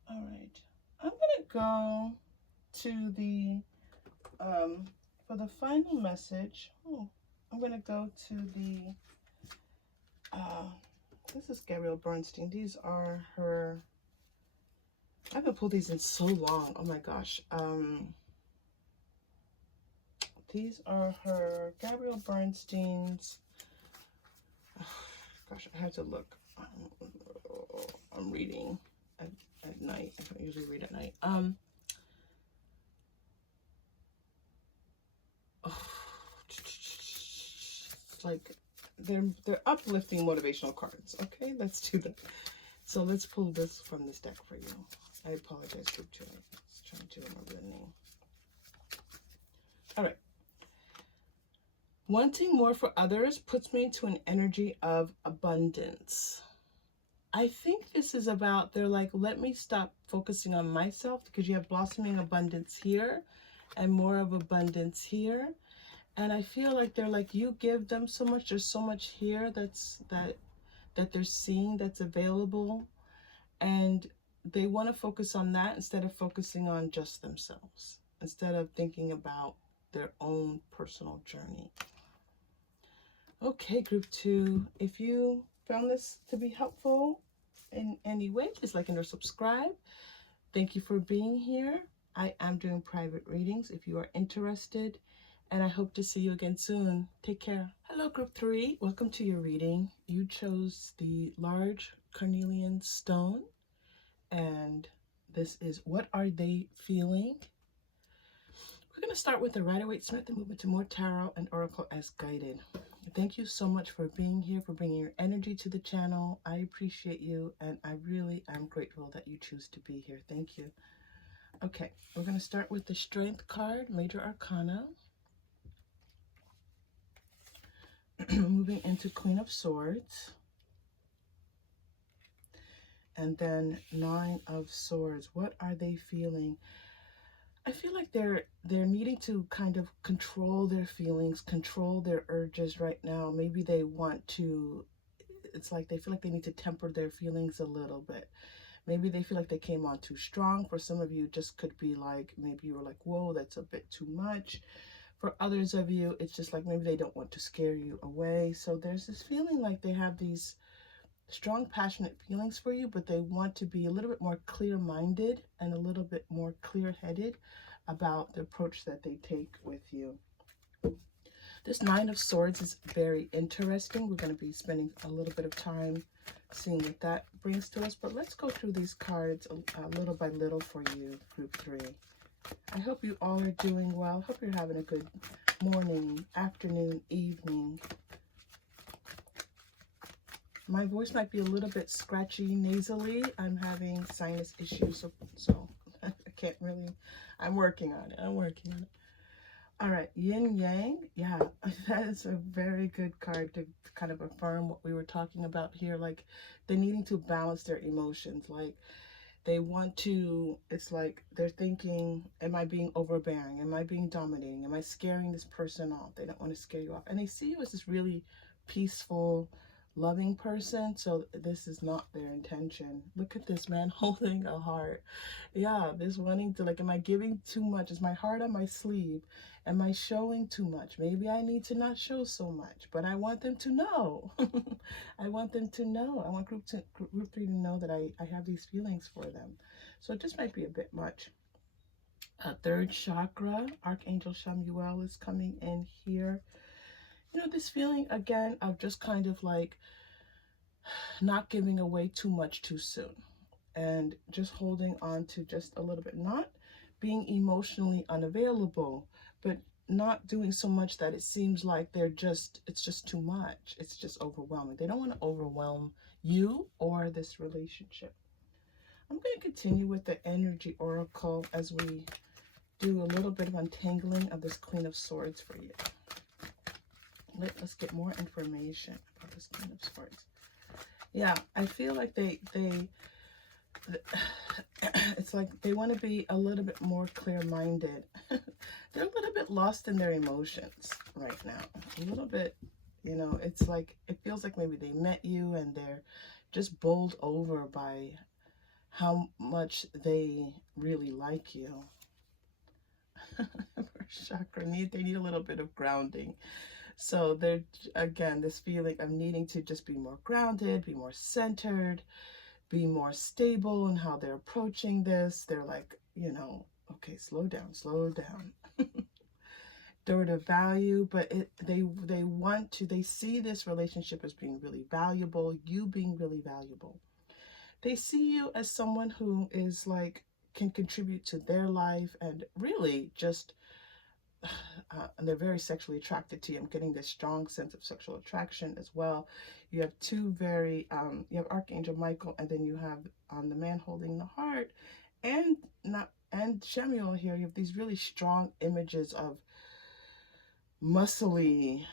All right, I'm gonna go to the for the final message. I'm gonna go to the this is Gabrielle Bernstein. These are her, I haven't pulled these in so long. Oh my gosh. These are her, Gabrielle Bernstein's gosh, I had to look. I'm reading at night. I don't usually read at night. It's like they're uplifting motivational cards. Okay, let's do that. So let's pull this from this deck for you. I apologize, group 2. Let's try to remember the name. All right. Wanting more for others puts me into an energy of abundance. I think this is about, they're like, let me stop focusing on myself, because you have blossoming abundance here and more of abundance here. And I feel like they're like, you give them so much, there's so much here that they're seeing that's available. And they want to focus on that instead of focusing on just themselves, instead of thinking about their own personal journey. Okay, group 2, if you found this to be helpful in any way, please like and or subscribe. Thank you for being here. I am doing private readings if you are interested, and I hope to see you again soon. Take care. Hello, group 3. Welcome to your reading. You chose the large Carnelian stone, and this is What Are They Feeling? We're going to start with the Rider-Waite-Smith and move into more tarot and oracle as guided. Thank you so much for being here, for bringing your energy to the channel. I appreciate you, and I really am grateful that you choose to be here. Thank you. Okay, we're going to start with the Strength card, Major Arcana. Moving into Queen of Swords. And then 9 of Swords. What are they feeling? I feel like they're needing to kind of control their feelings, control their urges right now. Maybe they want to, it's like they feel like they need to temper their feelings a little bit. Maybe they feel like they came on too strong. For some of you, just could be like, maybe you were like, whoa, that's a bit too much. For others of you, it's just like maybe they don't want to scare you away. So there's this feeling like they have these strong, passionate feelings for you, but they want to be a little bit more clear-minded and a little bit more clear-headed about the approach that they take with you. This 9 of Swords is very interesting. We're going to be spending a little bit of time seeing what that brings to us, but let's go through these cards little by little for you, group 3. I hope you all are doing well. I hope you're having a good morning, afternoon, evening. My voice might be a little bit scratchy nasally. I'm having sinus issues, so I can't really, I'm working on it. All right, Yin Yang. Yeah, that is a very good card to kind of affirm what we were talking about here. Like, they're needing to balance their emotions. Like, they want to, it's like they're thinking, am I being overbearing? Am I being dominating? Am I scaring this person off? They don't want to scare you off. And they see you as this really peaceful, loving person. So this is not their intention. Look at this man holding a heart. Yeah, this wanting to, like, am I giving too much? Is my heart on my sleeve? Am I showing too much? Maybe I need to not show so much, but I want them to know. I want them to know. I want group 3 to know that I have these feelings for them. So it just might be a bit much. Third chakra, Archangel Chamuel is coming in here. You know, this feeling again of just kind of like not giving away too much too soon, and just holding on to just a little bit, not being emotionally unavailable, but not doing so much that it seems like it's just too much. It's just overwhelming. They don't want to overwhelm you or this relationship. I'm going to continue with the energy oracle as we do a little bit of untangling of this Queen of Swords for you. Let's get more information about this Queen of Swords. Yeah, I feel like it's like they want to be a little bit more clear-minded. They're a little bit lost in their emotions right now. A little bit, you know, it's like, it feels like maybe they met you and they're just bowled over by how much they really like you. First chakra, they need a little bit of grounding. So they're, again, this feeling of needing to just be more grounded, be more centered, be more stable in how they're approaching this. They're like, you know, okay, slow down, slow down. Third of value, but they see this relationship as being really valuable, you being really valuable. They see you as someone who is like, can contribute to their life, and really just, and they're very sexually attracted to you. I'm getting this strong sense of sexual attraction as well. You have two very, you have Archangel Michael, and then you have the man holding the heart, and Shemuel here. You have these really strong images of muscly,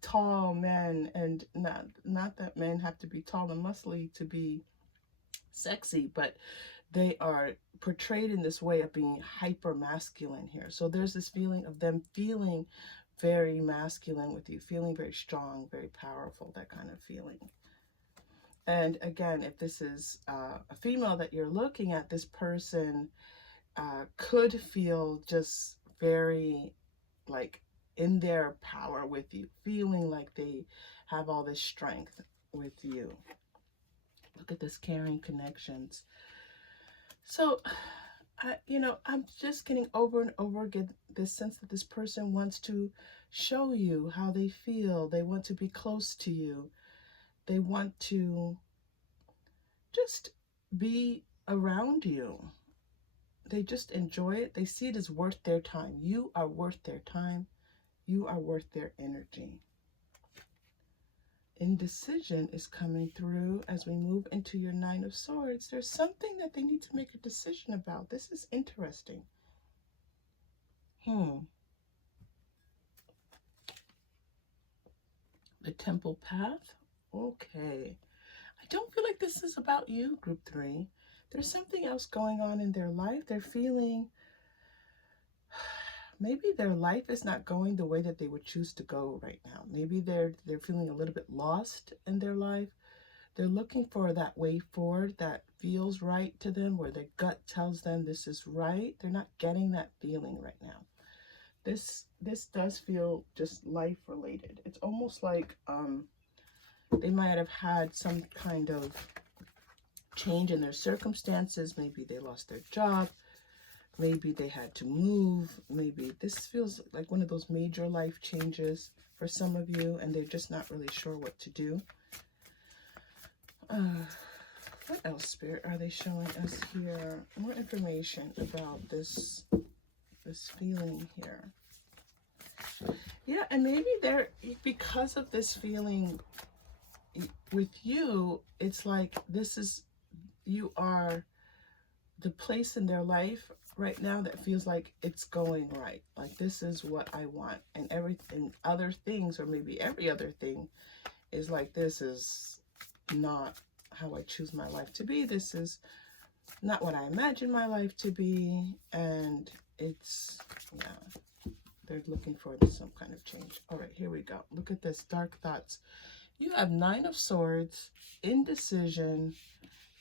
tall men, and not that men have to be tall and muscly to be sexy, but they are portrayed in this way of being hyper masculine here. So there's this feeling of them feeling very masculine with you, feeling very strong, very powerful, that kind of feeling. And again, if this is a female that you're looking at, this person could feel just very like in their power with you, feeling like they have all this strength with you. Look at this caring connections. So, I'm just getting over and over again this sense that this person wants to show you how they feel. They want to be close to you. They want to just be around you. They just enjoy it. They see it as worth their time. You are worth their time. You are worth their energy. Indecision is coming through as we move into your Nine of Swords. There's something that they need to make a decision about. This is interesting. The Temple Path. Okay. I don't feel like this is about you, Group 3. There's something else going on in their life. They're feeling maybe their life is not going the way that they would choose to go right now. Maybe they're feeling a little bit lost in their life. They're looking for that way forward that feels right to them, where their gut tells them this is right. They're not getting that feeling right now. This does feel just life related. It's almost like they might have had some kind of change in their circumstances. Maybe they lost their job. Maybe they had to move. Maybe this feels like one of those major life changes for some of you, and they're just not really sure what to do. What else, Spirit, are they showing us here? More information about this feeling here. Yeah, and maybe they're, because of this feeling with you, it's like you are the place in their life right now that feels like it's going right. Like, this is what I want. And everything, other things, or maybe every other thing, is like, this is not how I choose my life to be. This is not what I imagine my life to be. And it's, yeah, they're looking for some kind of change. All right, here we go. Look at this, dark thoughts. You have Nine of Swords, indecision,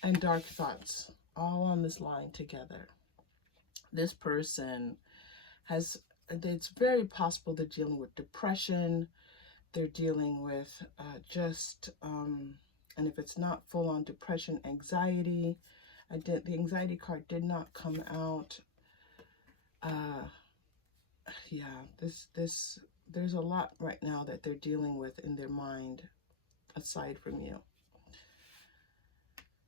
and dark thoughts all on this line together. This person it's very possible they're dealing with depression. They're dealing with and if it's not full-on depression, anxiety. The anxiety card did not come out. Yeah, there's a lot right now that they're dealing with in their mind, aside from you.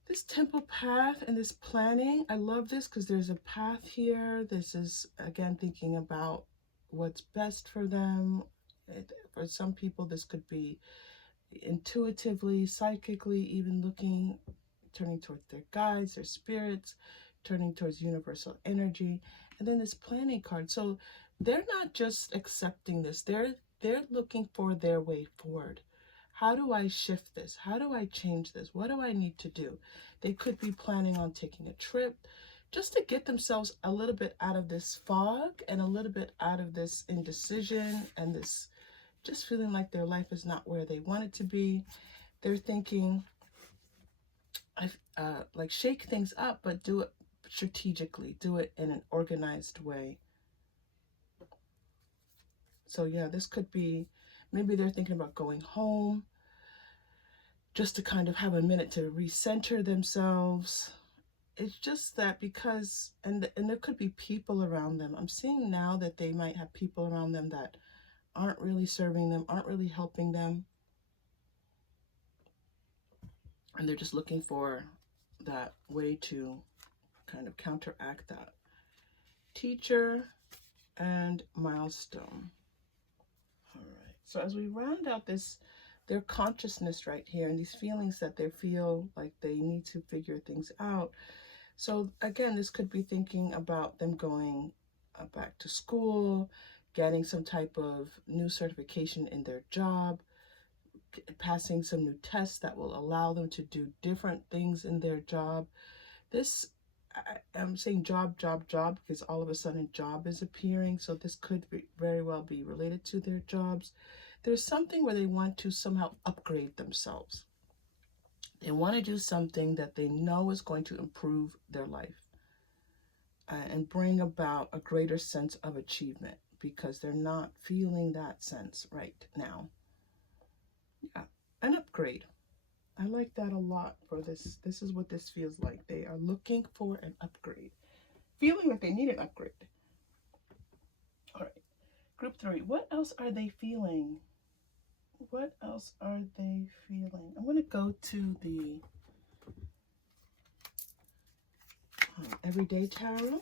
This temple path and this planning, I love this because there's a path here. This is, again, thinking about what's best for them. For some people, this could be intuitively, psychically, even turning towards their guides, their spirits, turning towards universal energy. And then this planning card. So they're not just accepting this. They're looking for their way forward. How do I shift this? How do I change this? What do I need to do? They could be planning on taking a trip just to get themselves a little bit out of this fog and a little bit out of this indecision and this just feeling like their life is not where they want it to be. They're thinking, like, shake things up, but do it strategically. Do it in an organized way. So yeah, this could be, maybe they're thinking about going home just to kind of have a minute to recenter themselves. it's just that because, and there could be people around them. I'm seeing now that they might have people around them that aren't really serving them, aren't really helping them. And they're just looking for that way to kind of counteract that. Teacher and milestone. All right. So as we round out this, their consciousness right here, and these feelings that they feel like they need to figure things out. So again, this could be thinking about them going back to school, getting some type of new certification in their job, passing some new tests that will allow them to do different things in their job. This, I'm saying job, job, job, because all of a sudden job is appearing. So this could very well be related to their jobs. There's something where they want to somehow upgrade themselves. They want to do something that they know is going to improve their life and bring about a greater sense of achievement, because they're not feeling that sense right now. Yeah, an upgrade. I like that a lot for this. This is what this feels like. They are looking for an upgrade, feeling that they need an upgrade. All right, group 3. What else are they feeling? What else are they feeling? I'm going to go to the Everyday Tarot.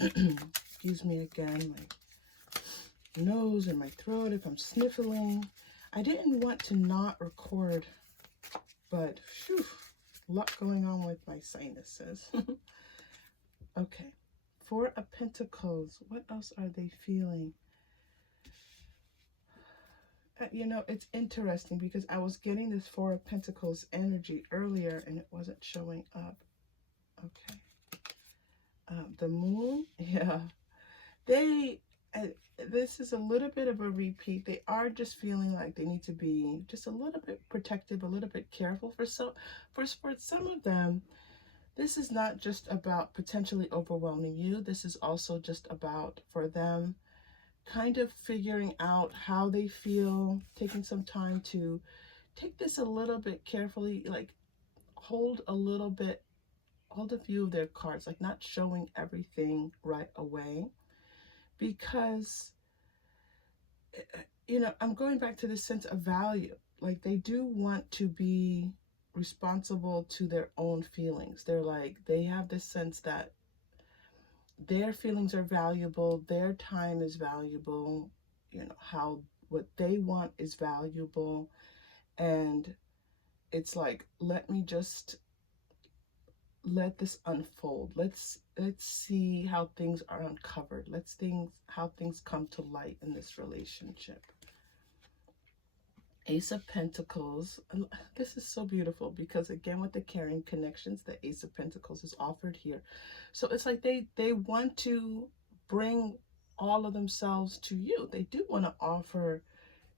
Excuse me again, my nose and my throat if I'm sniffling. I didn't want to not record, but phew, a lot going on with my sinuses. Okay, 4 of Pentacles. What else are they feeling? You know, it's interesting because I was getting this 4 of Pentacles energy earlier and it wasn't showing up. Okay. The Moon, yeah. This is a little bit of a repeat. They are just feeling like they need to be just a little bit protective, a little bit careful. For some of them, this is not just about potentially overwhelming you. This is also just about, for them, kind of figuring out how they feel, taking some time to take this a little bit carefully, like hold a few of their cards, like not showing everything right away, because, you know, I'm going back to this sense of value. Like they do want to be responsible to their own feelings. They're like, they have this sense that their feelings are valuable, their time is valuable, you know, what they want is valuable. And it's like, let me just let this unfold. Let's see how things are uncovered. How things come to light in this relationship. Ace of Pentacles. This is so beautiful because, again, with the caring connections, the Ace of Pentacles is offered here. So it's like they want to bring all of themselves to you. They do want to offer,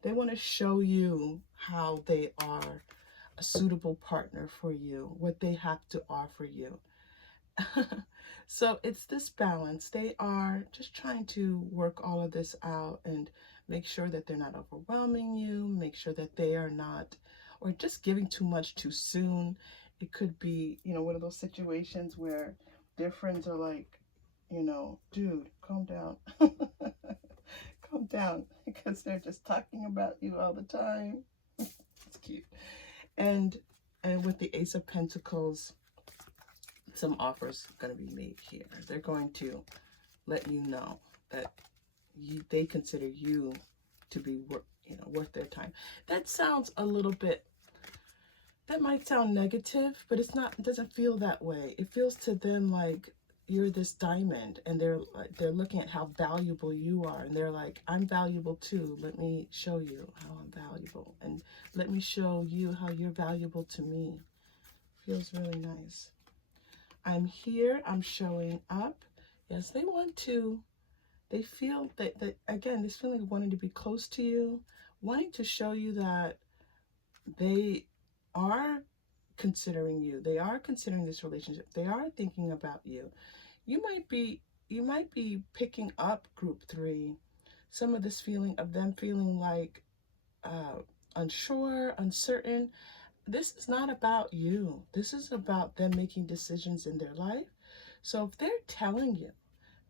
they want to show you how they are a suitable partner for you, what they have to offer you. So it's this balance. They are just trying to work all of this out and make sure that they're not overwhelming you, make sure that they are not, or just giving too much too soon. It could be, you know, one of those situations where their friends are like, you know, dude, calm down. Calm down, because they're just talking about you all the time. It's cute. And with the Ace of Pentacles, some offers going to be made here. They're going to let you know that they consider you to be worth their time. That sounds a little bit, that might sound negative, but it's not. It doesn't feel that way. It feels to them like you're this diamond, and they're looking at how valuable you are, and they're like, I'm valuable too. Let me show you how I'm valuable, and let me show you how you're valuable to me. Feels really nice. I'm here, I'm showing up. Yes, they want to, they feel that again, this feeling of wanting to be close to you, wanting to show you that they are considering you, they are considering this relationship, they are thinking about you. You might be picking up, group 3, some of this feeling of them feeling like unsure, uncertain. This is not about you. This is about them making decisions in their life. So if they're telling you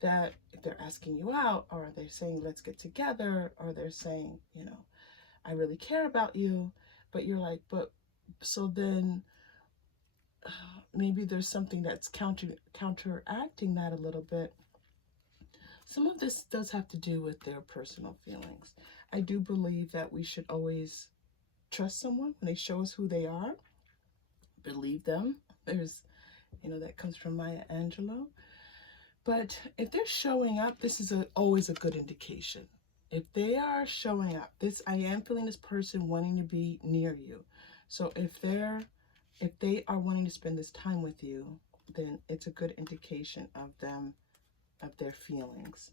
that, if they're asking you out, or they're saying, let's get together, or they're saying, you know, I really care about you, but you're like, but so then maybe there's something that's counteracting that a little bit. Some of this does have to do with their personal feelings. I do believe that we should always trust someone when they show us who they are, believe them. There's, you know, that comes from Maya Angelou. But if they're showing up, this is always a good indication. If they are showing up, I am feeling this person wanting to be near you. So if they are wanting to spend this time with you, then it's a good indication of their feelings.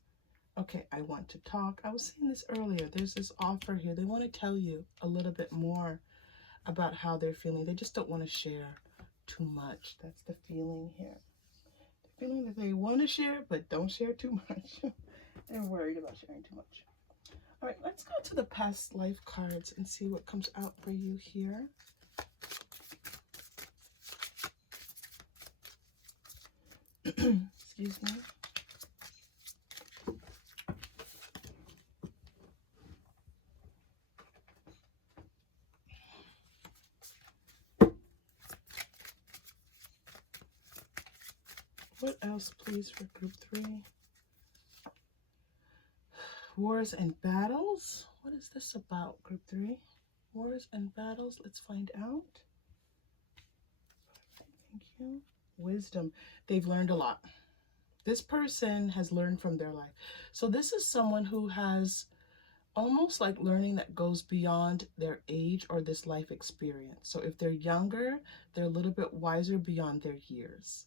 Okay, I want to talk. I was saying this earlier. There's this offer here. They want to tell you a little bit more about how they're feeling. They just don't want to share too much. That's the feeling here. The feeling that they want to share, but don't share too much. They're worried about sharing too much. All right, let's go to the past life cards and see what comes out for you here. Excuse me. What else, please, for group 3? Wars and battles. What is this about, group 3? Wars and battles. Let's find out. Thank you. Wisdom. They've learned a lot. This person has learned from their life. So this is someone who has almost like learning that goes beyond their age or this life experience. So if they're younger, they're a little bit wiser beyond their years.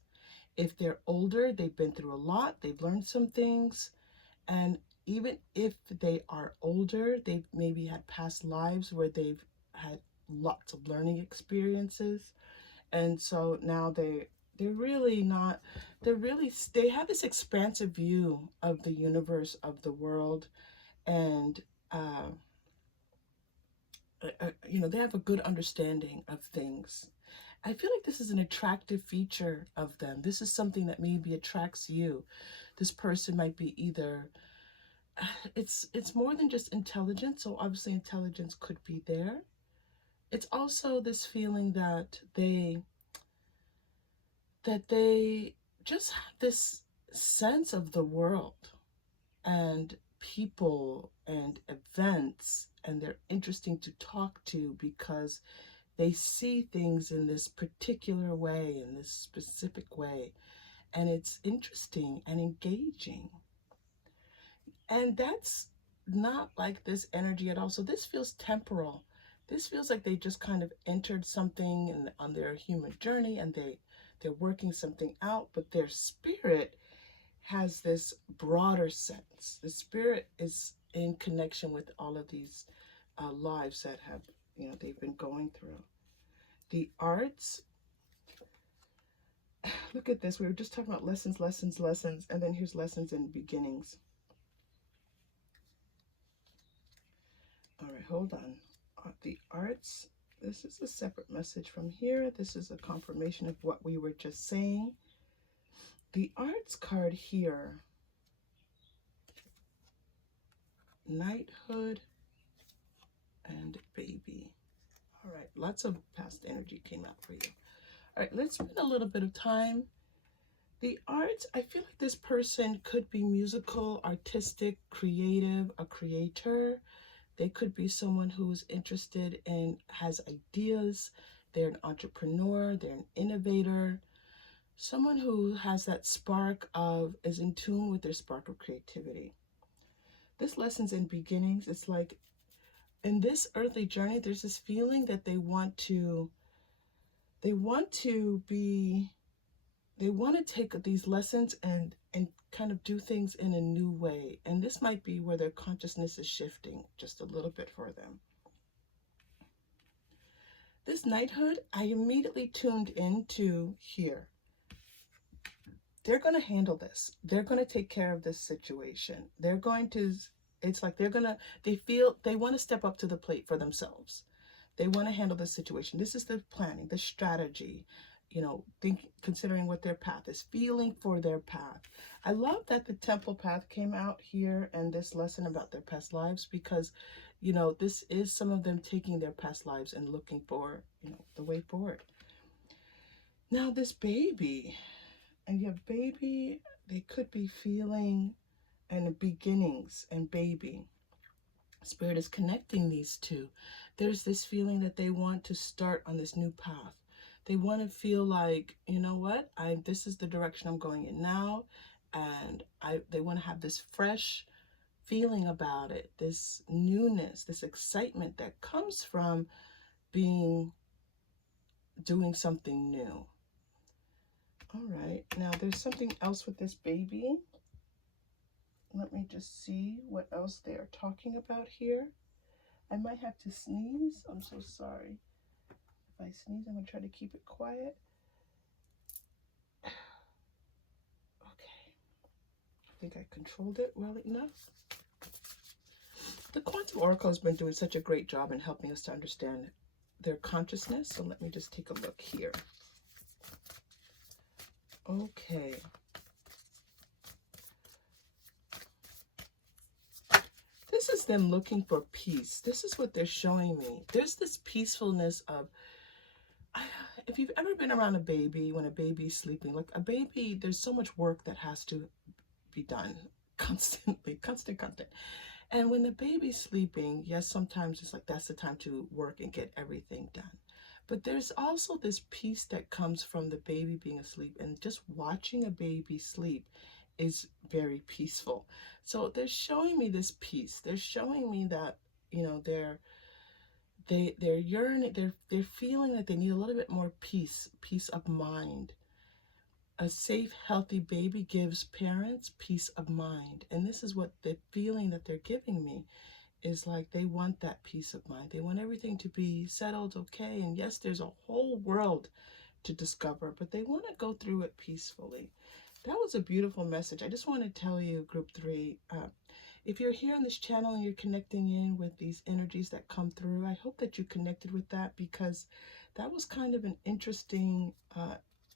If they're older, they've been through a lot, they've learned some things. And even if they are older, they've maybe had past lives where they've had lots of learning experiences. And so now they have this expansive view of the universe, of the world, and you know, they have a good understanding of things. I feel like this is an attractive feature of them. This is something that maybe attracts you. This person might be either, it's more than just intelligence, so obviously intelligence could be there. It's also this feeling that they just have this sense of the world and people and events, and they're interesting to talk to because they see things in this particular way, in this specific way, and it's interesting and engaging. And that's not like this energy at all. So this feels temporal. This feels like they just kind of entered something on their human journey, and they're working something out, but their spirit has this broader sense. The spirit is in connection with all of these lives that have, you know, they've been going through. The arts, look at this. We were just talking about lessons, lessons, lessons, and then here's lessons and beginnings. All right, hold on. The arts, this is a separate message from here. This is a confirmation of what we were just saying. The arts card here, knighthood and baby. All right, lots of past energy came out for you. All right, let's spend a little bit of time. The arts, I feel like this person could be musical, artistic, creative, a creator. They could be someone who's interested in, has ideas. They're an entrepreneur, they're an innovator. Someone who has that spark of, is in tune with their spark of creativity. This lessons in beginnings, it's like in this earthly journey, there's this feeling that they want to take these lessons and kind of do things in a new way. And this might be where their consciousness is shifting just a little bit for them. This knighthood, I immediately tuned into here. They're going to handle this. They're going to take care of this situation. They're going to It's like they want to step up to the plate for themselves. They want to handle the situation. This is the planning, the strategy, considering what their path is, feeling for their path. I love that the temple path came out here and this lesson about their past lives, because, this is some of them taking their past lives and looking for, the way forward. Now this baby, and your baby, they could be feeling and beginnings and baby. Spirit is connecting these two. There's this feeling that they want to start on this new path. They want to feel like, you know what, this is the direction I'm going in now, and they want to have this fresh feeling about it, this newness, this excitement that comes from doing something new. All right, now there's something else with this baby. Let me just see what else they are talking about here. I might have to sneeze. I'm so sorry. If I sneeze, I'm going to try to keep it quiet. Okay. I think I controlled it well enough. The Quantum Oracle has been doing such a great job in helping us to understand their consciousness. So let me just take a look here. Okay. This is them looking for peace. This is what they're showing me. There's this peacefulness of, if you've ever been around a baby, when a baby's sleeping, like a baby, there's so much work that has to be done constantly, constant. And when the baby's sleeping, yes, sometimes it's like that's the time to work and get everything done. But there's also this peace that comes from the baby being asleep, and just watching a baby sleep is very peaceful. So they're showing me this peace. They're showing me that, they're yearning, they're feeling that they need a little bit more peace of mind. A safe, healthy baby gives parents peace of mind. And this is what the feeling that they're giving me is like. They want that peace of mind. They want everything to be settled, okay. And yes, there's a whole world to discover, but they want to go through it peacefully. That was a beautiful message. I just want to tell you, Group 3, if you're here on this channel and you're connecting in with these energies that come through, I hope that you connected with that, because that was kind of an interesting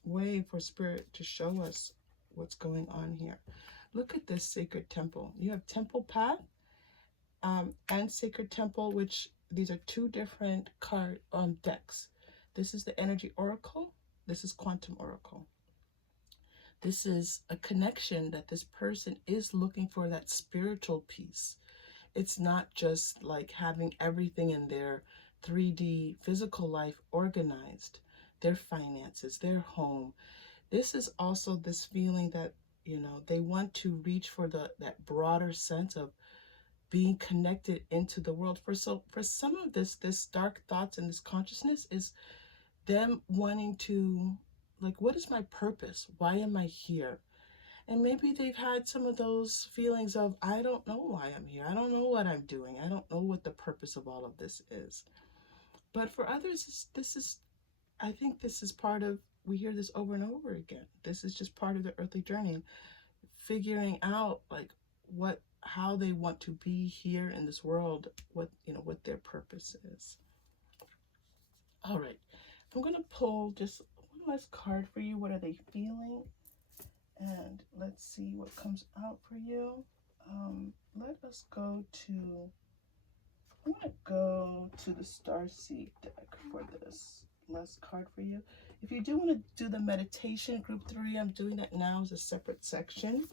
way for Spirit to show us what's going on here. Look at this sacred temple. You have temple path and sacred temple, which these are two different card decks. This is the energy oracle. This is quantum oracle. This is a connection that this person is looking for, that spiritual peace. It's not just like having everything in their 3D physical life organized, their finances, their home. This is also this feeling that, they want to reach for that broader sense of being connected into the world. For some of this dark thoughts and this consciousness is them wanting to, like, what is my purpose? Why am I here? And maybe they've had some of those feelings of, I don't know why I'm here. I don't know what I'm doing. I don't know what the purpose of all of this is. But for others, I think this is part of, we hear this over and over again. This is just part of the earthly journey, figuring out like how they want to be here in this world, what their purpose is. All right. I'm going to pull just one last card for you. What are they feeling? And let's see what comes out for you. Let us go to, I'm going to go to the Starseed deck for this last card for you. If you do want to do the meditation, Group 3, I'm doing that now as a separate section.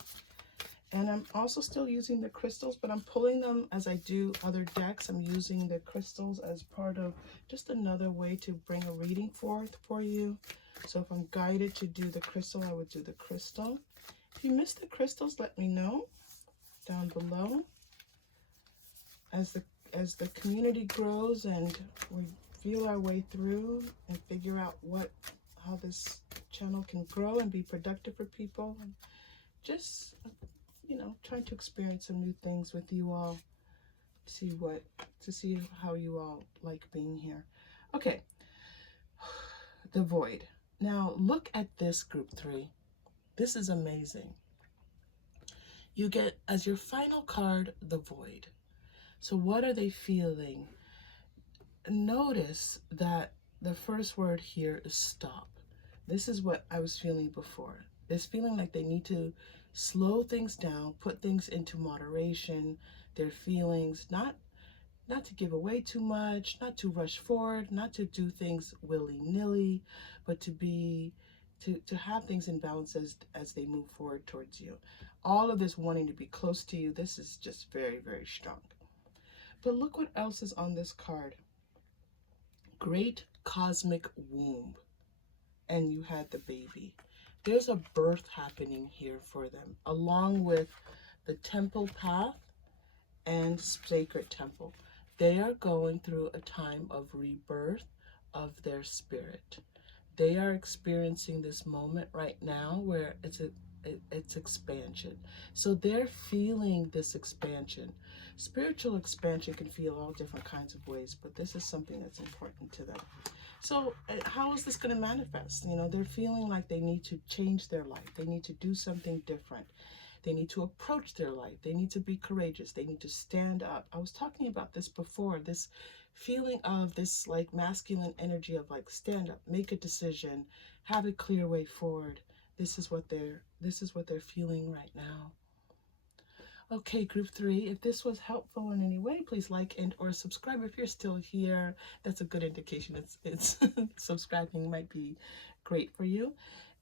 And I'm also still using the crystals, but I'm pulling them as I do other decks. I'm using the crystals as part of just another way to bring a reading forth for you. So if I'm guided to do the crystal, I would do the crystal. If you missed the crystals, let me know down below. As the community grows and we feel our way through and figure out how this channel can grow and be productive for people, and just trying to experience some new things with you all, to see how you all like being here. Okay, the void. Now look at this, Group 3. This is amazing. You get, as your final card, the Void. So what are they feeling? Notice that the first word here is stop. This is what I was feeling before. This feeling like they need to slow things down, put things into moderation, their feelings, not to give away too much, not to rush forward, not to do things willy-nilly, but to have things in balance as they move forward towards you. All of this wanting to be close to you, this is just very, very strong. But look what else is on this card. Great cosmic womb. And you had the baby. There's a birth happening here for them, along with the temple path and sacred temple. They are going through a time of rebirth of their spirit. They are experiencing this moment right now where it's expansion. So they're feeling this expansion. Spiritual expansion can feel all different kinds of ways, but this is something that's important to them. So how is this going to manifest? You know, they're feeling like they need to change their life. They need to do something different. They need to approach their life. They need to be courageous. They need to stand up. I was talking about this before, this feeling of this like masculine energy of like stand up, make a decision, have a clear way forward. This is what they're feeling right now. Okay, group 3, if this was helpful in any way, please like and or subscribe. If you're still here, that's a good indication it's subscribing might be great for you.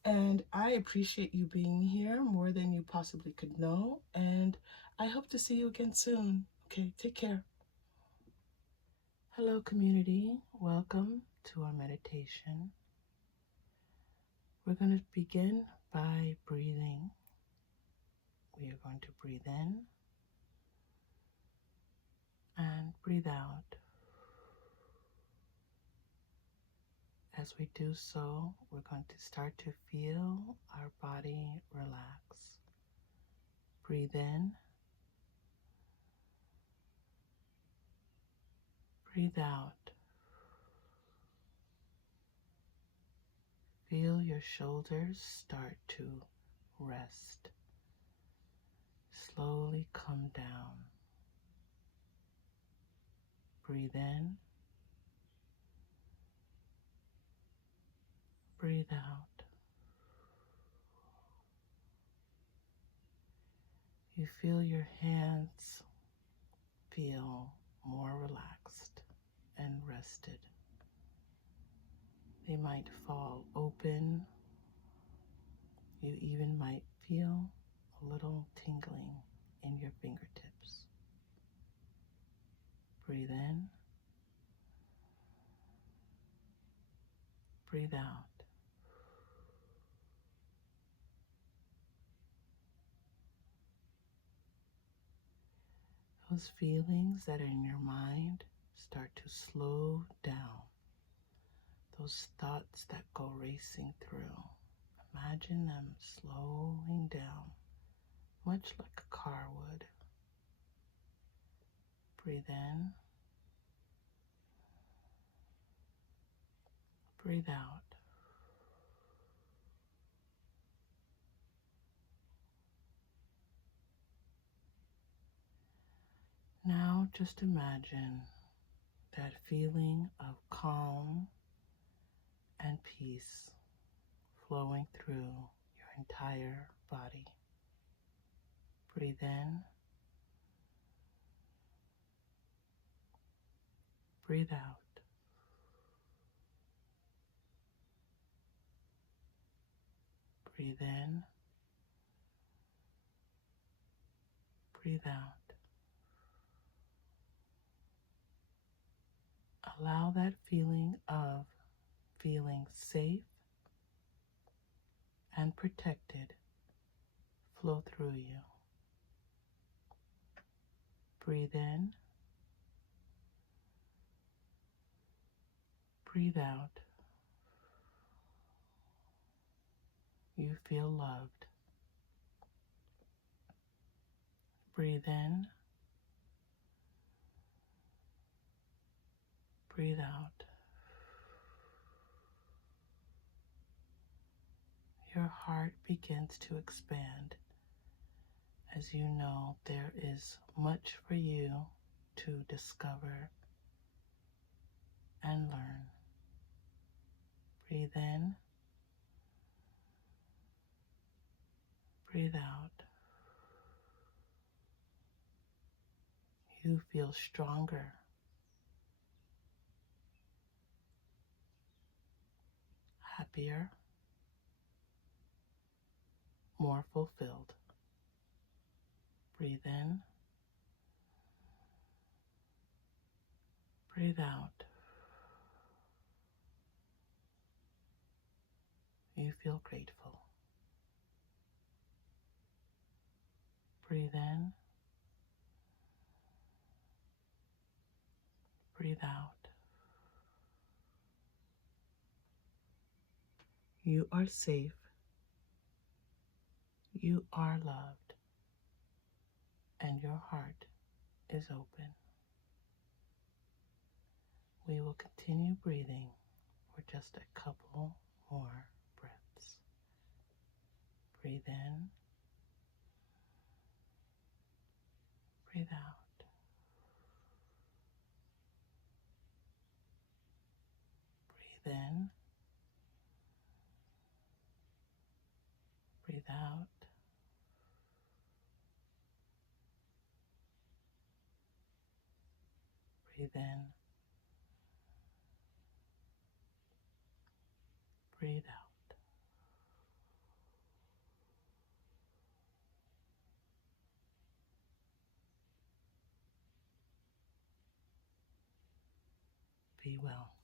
And I appreciate you being here more than you possibly could know. And I hope to see you again soon. Okay, take care. Hello, community. Welcome to our meditation. We're going to begin by breathing. We are going to breathe in and breathe out. As we do so, we're going to start to feel our body relax. Breathe in. Breathe out. Feel your shoulders start to rest. Slowly come down. Breathe in. Breathe out. You feel your hands feel more relaxed and rested. They might fall open. You even might feel a little tingling in your fingertips. Breathe in. Breathe out. Those feelings that are in your mind start to slow down. Those thoughts that go racing through, imagine them slowing down, much like a car would. Breathe in. Breathe out. Now just imagine that feeling of calm and peace flowing through your entire body. Breathe in. Breathe out. Breathe in. Breathe out. Allow that feeling of feeling safe and protected flow through you. Breathe in. Breathe out. You feel loved. Breathe in. Breathe out. Your heart begins to expand As you know, there is much for you to discover and learn. Breathe in, breathe out. You feel stronger, happier, more fulfilled. Breathe in, breathe out. You feel grateful. Breathe in, breathe out. You are safe. You are loved. And your heart is open. We will continue breathing for just a couple more breaths. Breathe in, breathe out. Breathe in, breathe out. Breathe in, breathe out. Be well.